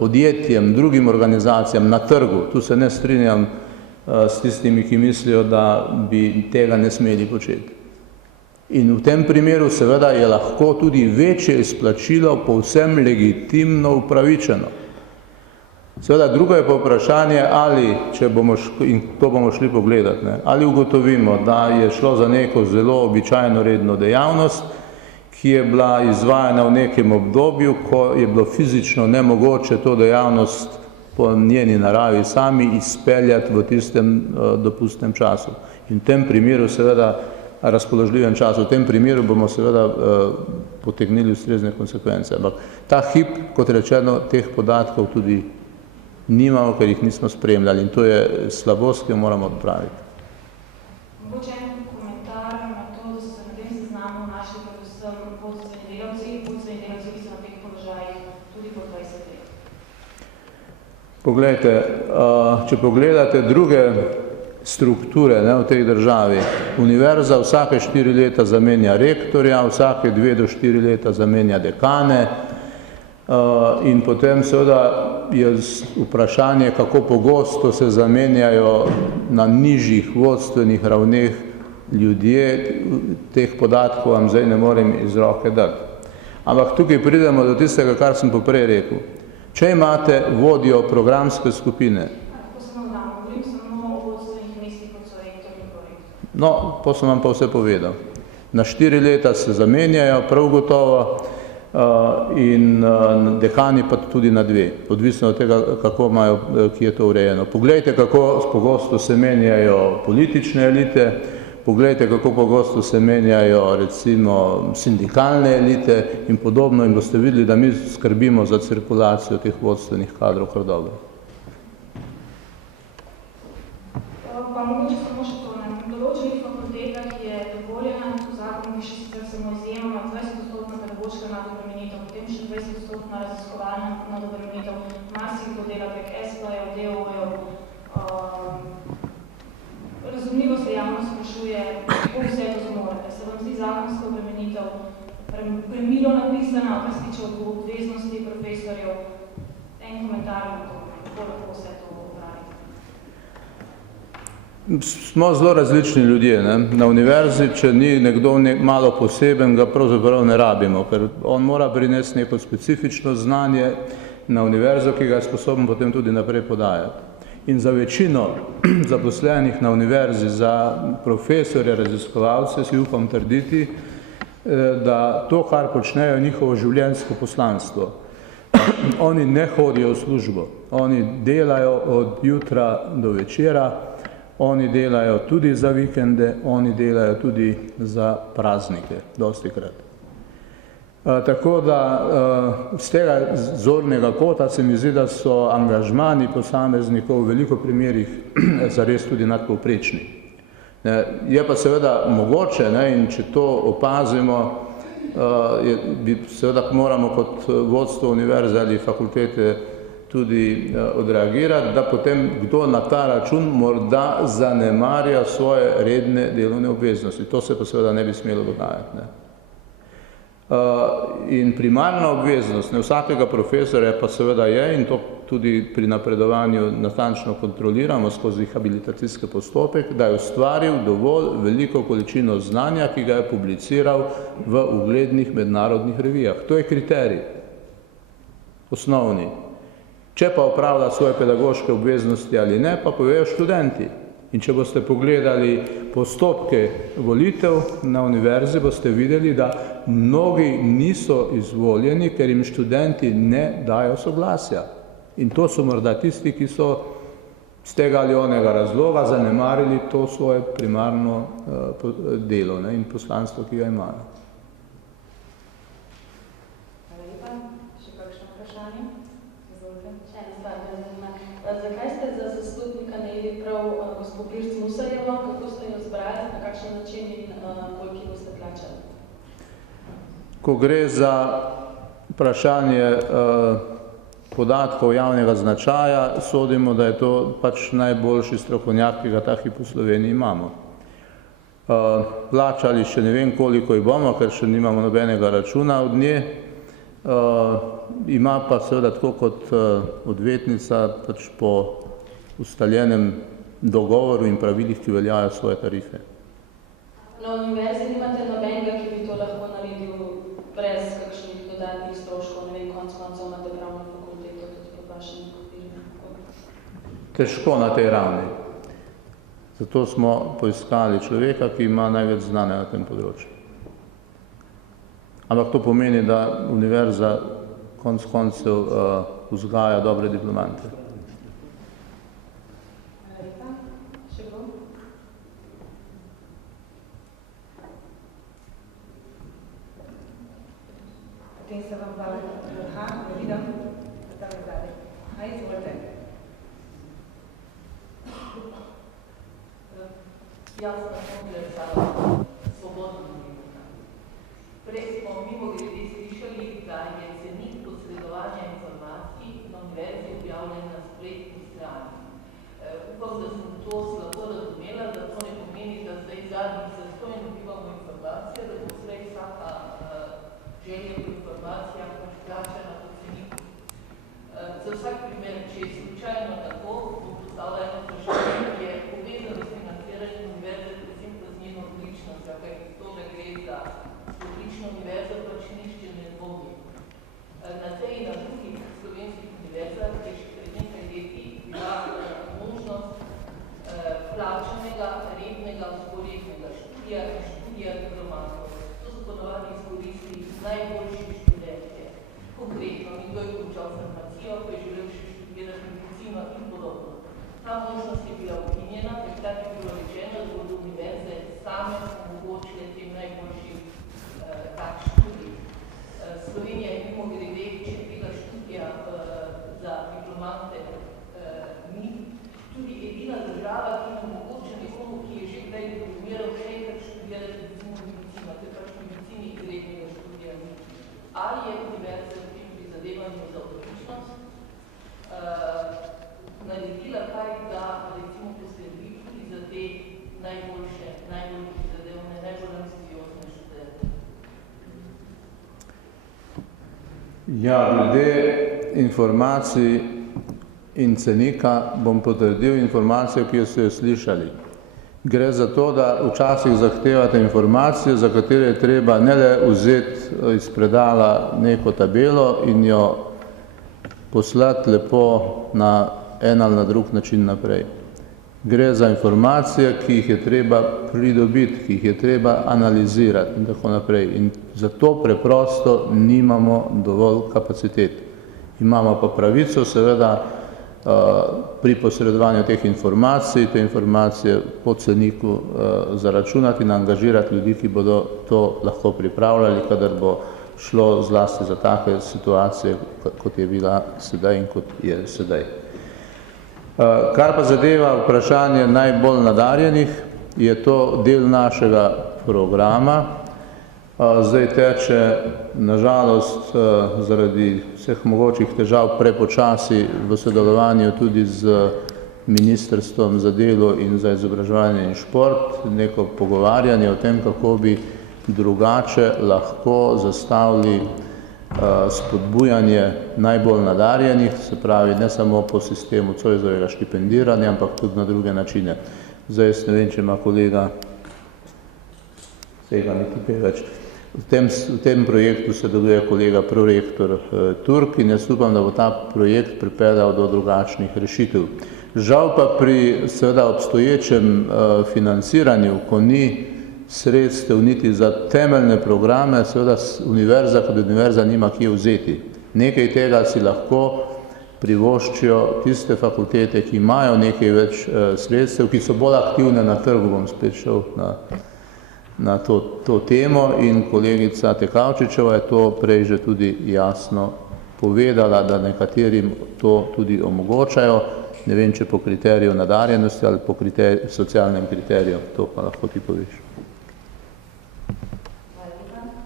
podjetjem, drugim organizacijam na trgu. Tu se ne strinjam s tistimi, ki mislijo, da bi tega ne smeli početi. In v tem primeru seveda je lahko tudi večje izplačilo povsem legitimno upravičeno. Seveda drugo je pa vprašanje, ali, če bomo, in to bomo šli pogledati, ali ugotovimo, da je šlo za neko zelo običajno redno dejavnost, ki je bila izvajana v nekem obdobju, ko je bilo fizično nemogoče to dejavnost po njeni naravi sami izpeljati v tistem dopustnem času. In v tem primeru seveda razpoložljivem času. V tem primeru bomo seveda potegnili ustrezne konsekvence. Ampak ta hip, kot rečeno, teh podatkov tudi nimamo, ker jih nismo spremljali. In to je slabost, ki jo moramo odpraviti. Mogoče en komentar na to, da so se na tem seznamu našli predvsem vodstveni delavci, ki so na teh položajih tudi po 20 let. Poglejte, če pogledate druge strukture v tej državi, univerza vsake 4 leta zamenja rektorja, vsake 2 do 4 leta zamenja dekane, In potem seveda je vprašanje, kako pogosto se zamenjajo na nižjih vodstvenih ravneh ljudje, teh podatkov vam zdaj ne morem iz roke dati. Ampak tukaj pridemo do tistega, kar sem poprej rekel. Če imate vodjo programske skupine, no, pa sem vam pa vse povedal. Na 4 leta se zamenjajo, prav gotovo, in dekani pa tudi na 2, odvisno od tega, kako imajo, ki je to urejeno. Poglejte, kako pogosto se menjajo politične elite, poglejte, kako pogosto se menjajo recimo sindikalne elite in podobno in boste videli, da mi skrbimo za cirkulacijo teh vodstvenih kadrov kar dobro. Pa mogoče samo še to, na določenih fakultetah je dovoljena, v zakonu piše sicer samo izjemoma 20% pedagoška nadobremenitev, potem še 20% raziskovalna nadobremenitev, marsikdo dela prek SP-jev, DO-jev. Razumljivo se javno sprašuje, kako vse to zmorete. Se vam zdi zakonska obremenitev premilo napisana, kar se tiče obveznosti profesorjev? En komentar na to, kako lahko vse to opravite. Smo zelo različni ljudje. Ne? Na univerzi, če ni nekdo malo poseben, ga pravzaprav ne rabimo, ker on mora prinesti neko specifično znanje na univerzo, ki ga je sposoben potem tudi naprej podajati. In za večino zaposlenih na univerzi, za profesorje, raziskovalce, si upam trditi, da to, kar počnejo, njihovo življenjsko poslanstvo. Oni ne hodijo v službo, oni delajo od jutra do večera, oni delajo tudi za vikende, oni delajo tudi za praznike, dostikrat. Tako da z tega zornega kota se mi zdi, da so angažmani posameznikov v veliko primerih zares tudi nadpovprečni. Je pa seveda mogoče, in če to opazimo, seveda moramo kot vodstvo univerze ali fakultete tudi odreagirati, da potem kdo na ta račun morda zanemarja svoje redne delovne obveznosti. To se pa seveda ne bi smelo dogajati. In primarna obveznost vsakega profesorja pa seveda je, in to tudi pri napredovanju natančno kontroliramo skozi habilitacijski postopek, da je ustvaril dovolj veliko količino znanja, ki ga je publiciral v uglednih mednarodnih revijah. To je kriterij, osnovni. Če pa opravlja svoje pedagoške obveznosti ali ne, pa povejo študenti. In če boste pogledali postopke volitev na univerzi, boste videli, da mnogi niso izvoljeni, ker jim študenti ne dajo soglasja. In to so morda tisti, ki so z tega ali onega razloga zanemarili to svoje primarno delo in poslanstvo, ki ga imajo. Hvala lepa. Še kakšno vprašanje? Izvolite. Še ena stvar me zanima. Zakaj ste za zastopnika najeli prav gospod Birc Musarjevo? Kako ste jo zbrali? Na kakšen način in koliko boste plačali? Ko gre za vprašanje podatkov javnega značaja, sodimo, da je to pač najboljši strokovnjak, ki ga ta hip v Sloveniji imamo. Plačali še ne vem, koliko jih bomo, ker še nimamo nobenega računa od nje. Ima pa seveda tako kot odvetnica pač po ustaljenem dogovoru in pravilih, ki veljajo svoje tarife. Na univerzi nimate nobenega, ki bi to lahko naredil brez kakšnih dodatnih stroškov, ne vem, konc koncev imate pravno fakulteto tudi pod vašim okvirjem? Težko na tej ravni. Zato smo poiskali človeka, ki ima največ znanja na tem področju. Ampak to pomeni, da univerza konc koncev vzgaja dobre diplomante. Hvala lepa. Še kdo? Potem se vam pa ne vidim, da tam je zadaj. Izvolite. Jaz sem za svobodno novinarstvo. Prej smo mimo grede slišali, da je cenik posredovanja informacij na univerzi objavljen na spletni strani. Upam, da sem to slabo razumela, da to ne pomeni, da zdaj zadnjih zastojn dobivamo informacije, da bo slej vsaka želja po informacijah plačana po cenik farmacijo, ko je želel še študirati medicino in podobno. Ta možnost je bila ukinjena, ker tako je bilo rečeno, da bodo univerze same omogočile tem najboljšim tak študij. Slovenija je mimogrede, če tega študija za diplomante ni, tudi edina država, ki omogoča nekomu, ki je že prej diplomiral, še enkrat študirati medicino, to je pač v medicini izrednega študija ni. Ali je univerza v tem prizadevanju za odličnost naredila kaj, da recimo poskrbi tudi za te najboljše, najbolj prizadevne, najbolj ambiciozne študente? Ja, glede informacij in cenika bom potrdil informacijo, ki so jo slišali. Gre za to, da včasih zahtevate informacije, za katere je treba ne le vzeti iz predala neko tabelo in jo poslati lepo na en ali na drug način naprej. Gre za informacije, ki jih je treba pridobiti, ki jih je treba analizirati in tako naprej. In zato preprosto nimamo dovolj kapacitet. Imamo pa pravico seveda pri posredovanju teh informacij, te informacije po ceniku zaračunati in angažirati ljudi, ki bodo to lahko pripravljali, kadar bo šlo zlasti za take situacije, kot je bila sedaj in kot je sedaj. Kar pa zadeva vprašanje najbolj nadarjenih, je to del našega programa. Zdaj teče, nažalost, zaradi vseh mogočih težav prepočasi v sodelovanju tudi z Ministrstvom za delo in za izobraževanje in šport, neko pogovarjanje o tem, kako bi drugače lahko zastavili spodbujanje najbolj nadarjenih, se pravi ne samo po sistemu Zoisovega štipendiranja, ampak tudi na druge načine. Zdaj jaz ne vem, če ima kolega tega nekaj več. V tem projektu sodeluje kolega prorektor Turk in jaz upam, da bo ta projekt pripeljal do drugačnih rešitev. Žal pa pri seveda obstoječem financiranju, ko ni sredstev niti za temeljne programe, seveda univerza kot univerza nima kje vzeti. Nekaj tega si lahko privoščijo tiste fakultete, ki imajo nekaj več sredstev, ki so bolj aktivne na trgu, bom spet šel na to temo in kolegica Tekavčičeva je to prej že tudi jasno povedala, da nekaterim to tudi omogočajo, ne vem, če po kriteriju nadarjenosti ali po socialnem kriteriju, to pa lahko ti poveš.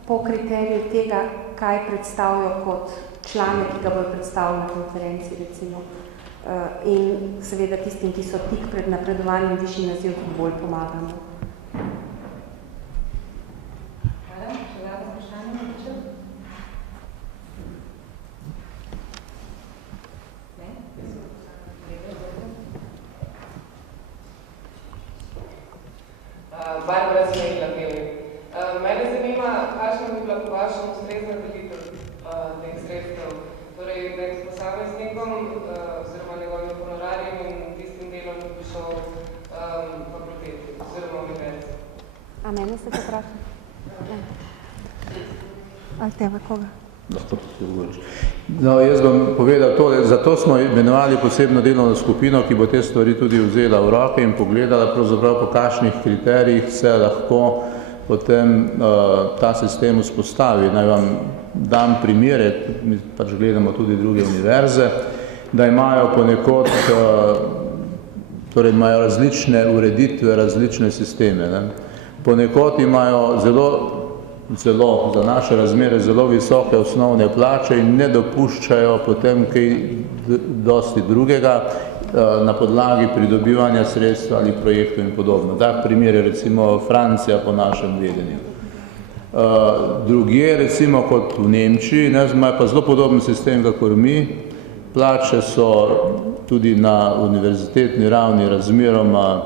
Po kriteriju tega, kaj predstavljajo kot člane, ki ga bojo predstavili na konferenci, recimo, in seveda tistim, ki so tik pred napredovanjem višji naziv, ki bolj pomagamo. Barbara Smegla, Beli. Mene zanima, kakšna bi bila po vašem ustrezna delitev teh sredstev, torej med posameznikom oziroma njegovim honorarjem in tistim delom, ki bi šel fakulteti oziroma univerzi. A mene se to pravi? Ali tebe koga? No, jaz bom povedal to, zato smo imenovali posebno delovno skupino, ki bo te stvari tudi vzela v roke in pogledala pravzaprav po kakšnih kriterijih se lahko potem ta sistem vzpostavi. Naj vam dam primere, mi pač gledamo tudi druge univerze, da imajo ponekod, torej imajo različne ureditve, različne sisteme. Ponekod imajo zelo za naše razmere zelo visoke osnovne plače in ne dopuščajo potem kaj dosti drugega na podlagi pridobivanja sredstva ali projektov in podobno. Tak primer je recimo Francija po našem vedenju. Drugje, recimo kot v Nemčiji, imajo pa zelo podoben sistem kakor mi. Plače so tudi na univerzitetni ravni razmeroma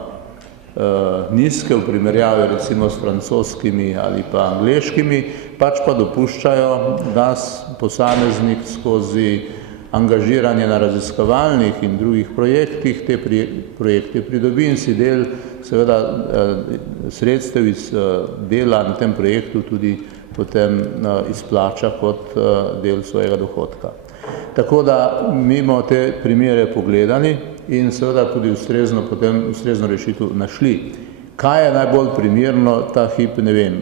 nizke v primerjavi recimo s francoskimi ali pa angleškimi, pač pa dopuščajo, da posameznik skozi angažiranje na raziskovalnih in drugih projektih te projekte pridobi in si del seveda sredstev iz dela na tem projektu tudi potem izplača kot del svojega dohodka. Tako da mimo te primere pogledali in seveda tudi ustrezno rešitev našli. Kaj je najbolj primerno ta hip, ne vem.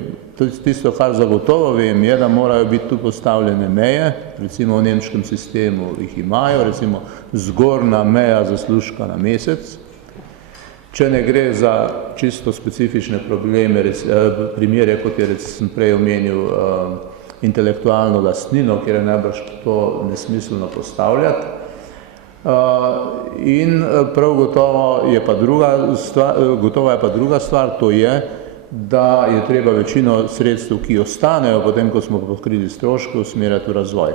Tisto, kar zagotovo vem, je, da morajo biti tu postavljene meje, recimo v nemškem sistemu jih imajo, recimo zgornja meja zaslužka na mesec. Če ne gre za čisto specifične probleme, primere, kot je sem prej omenil, intelektualno lastnino, kjer je najbrž to nesmiselno postavljati. In prav gotovo je pa druga stvar, to je, da je treba večino sredstev, ki ostanejo, potem ko smo pokrili stroške, usmerjati v razvoj.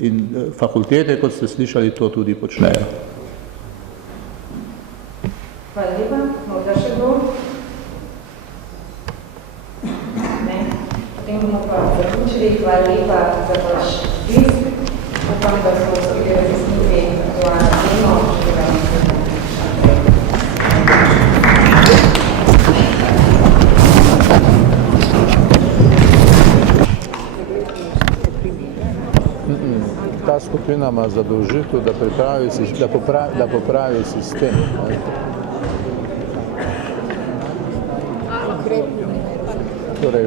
In fakultete, kot ste slišali, to tudi počnejo. Hvala lepa. Morda še kdo? Ne. Potem bomo pa zaključili. Hvala lepa za vaš obisk. Upam, da smo uspeli razjasniti aktualno temo. Ta skupina ima zadolžitev, da popravi sistem. Torej,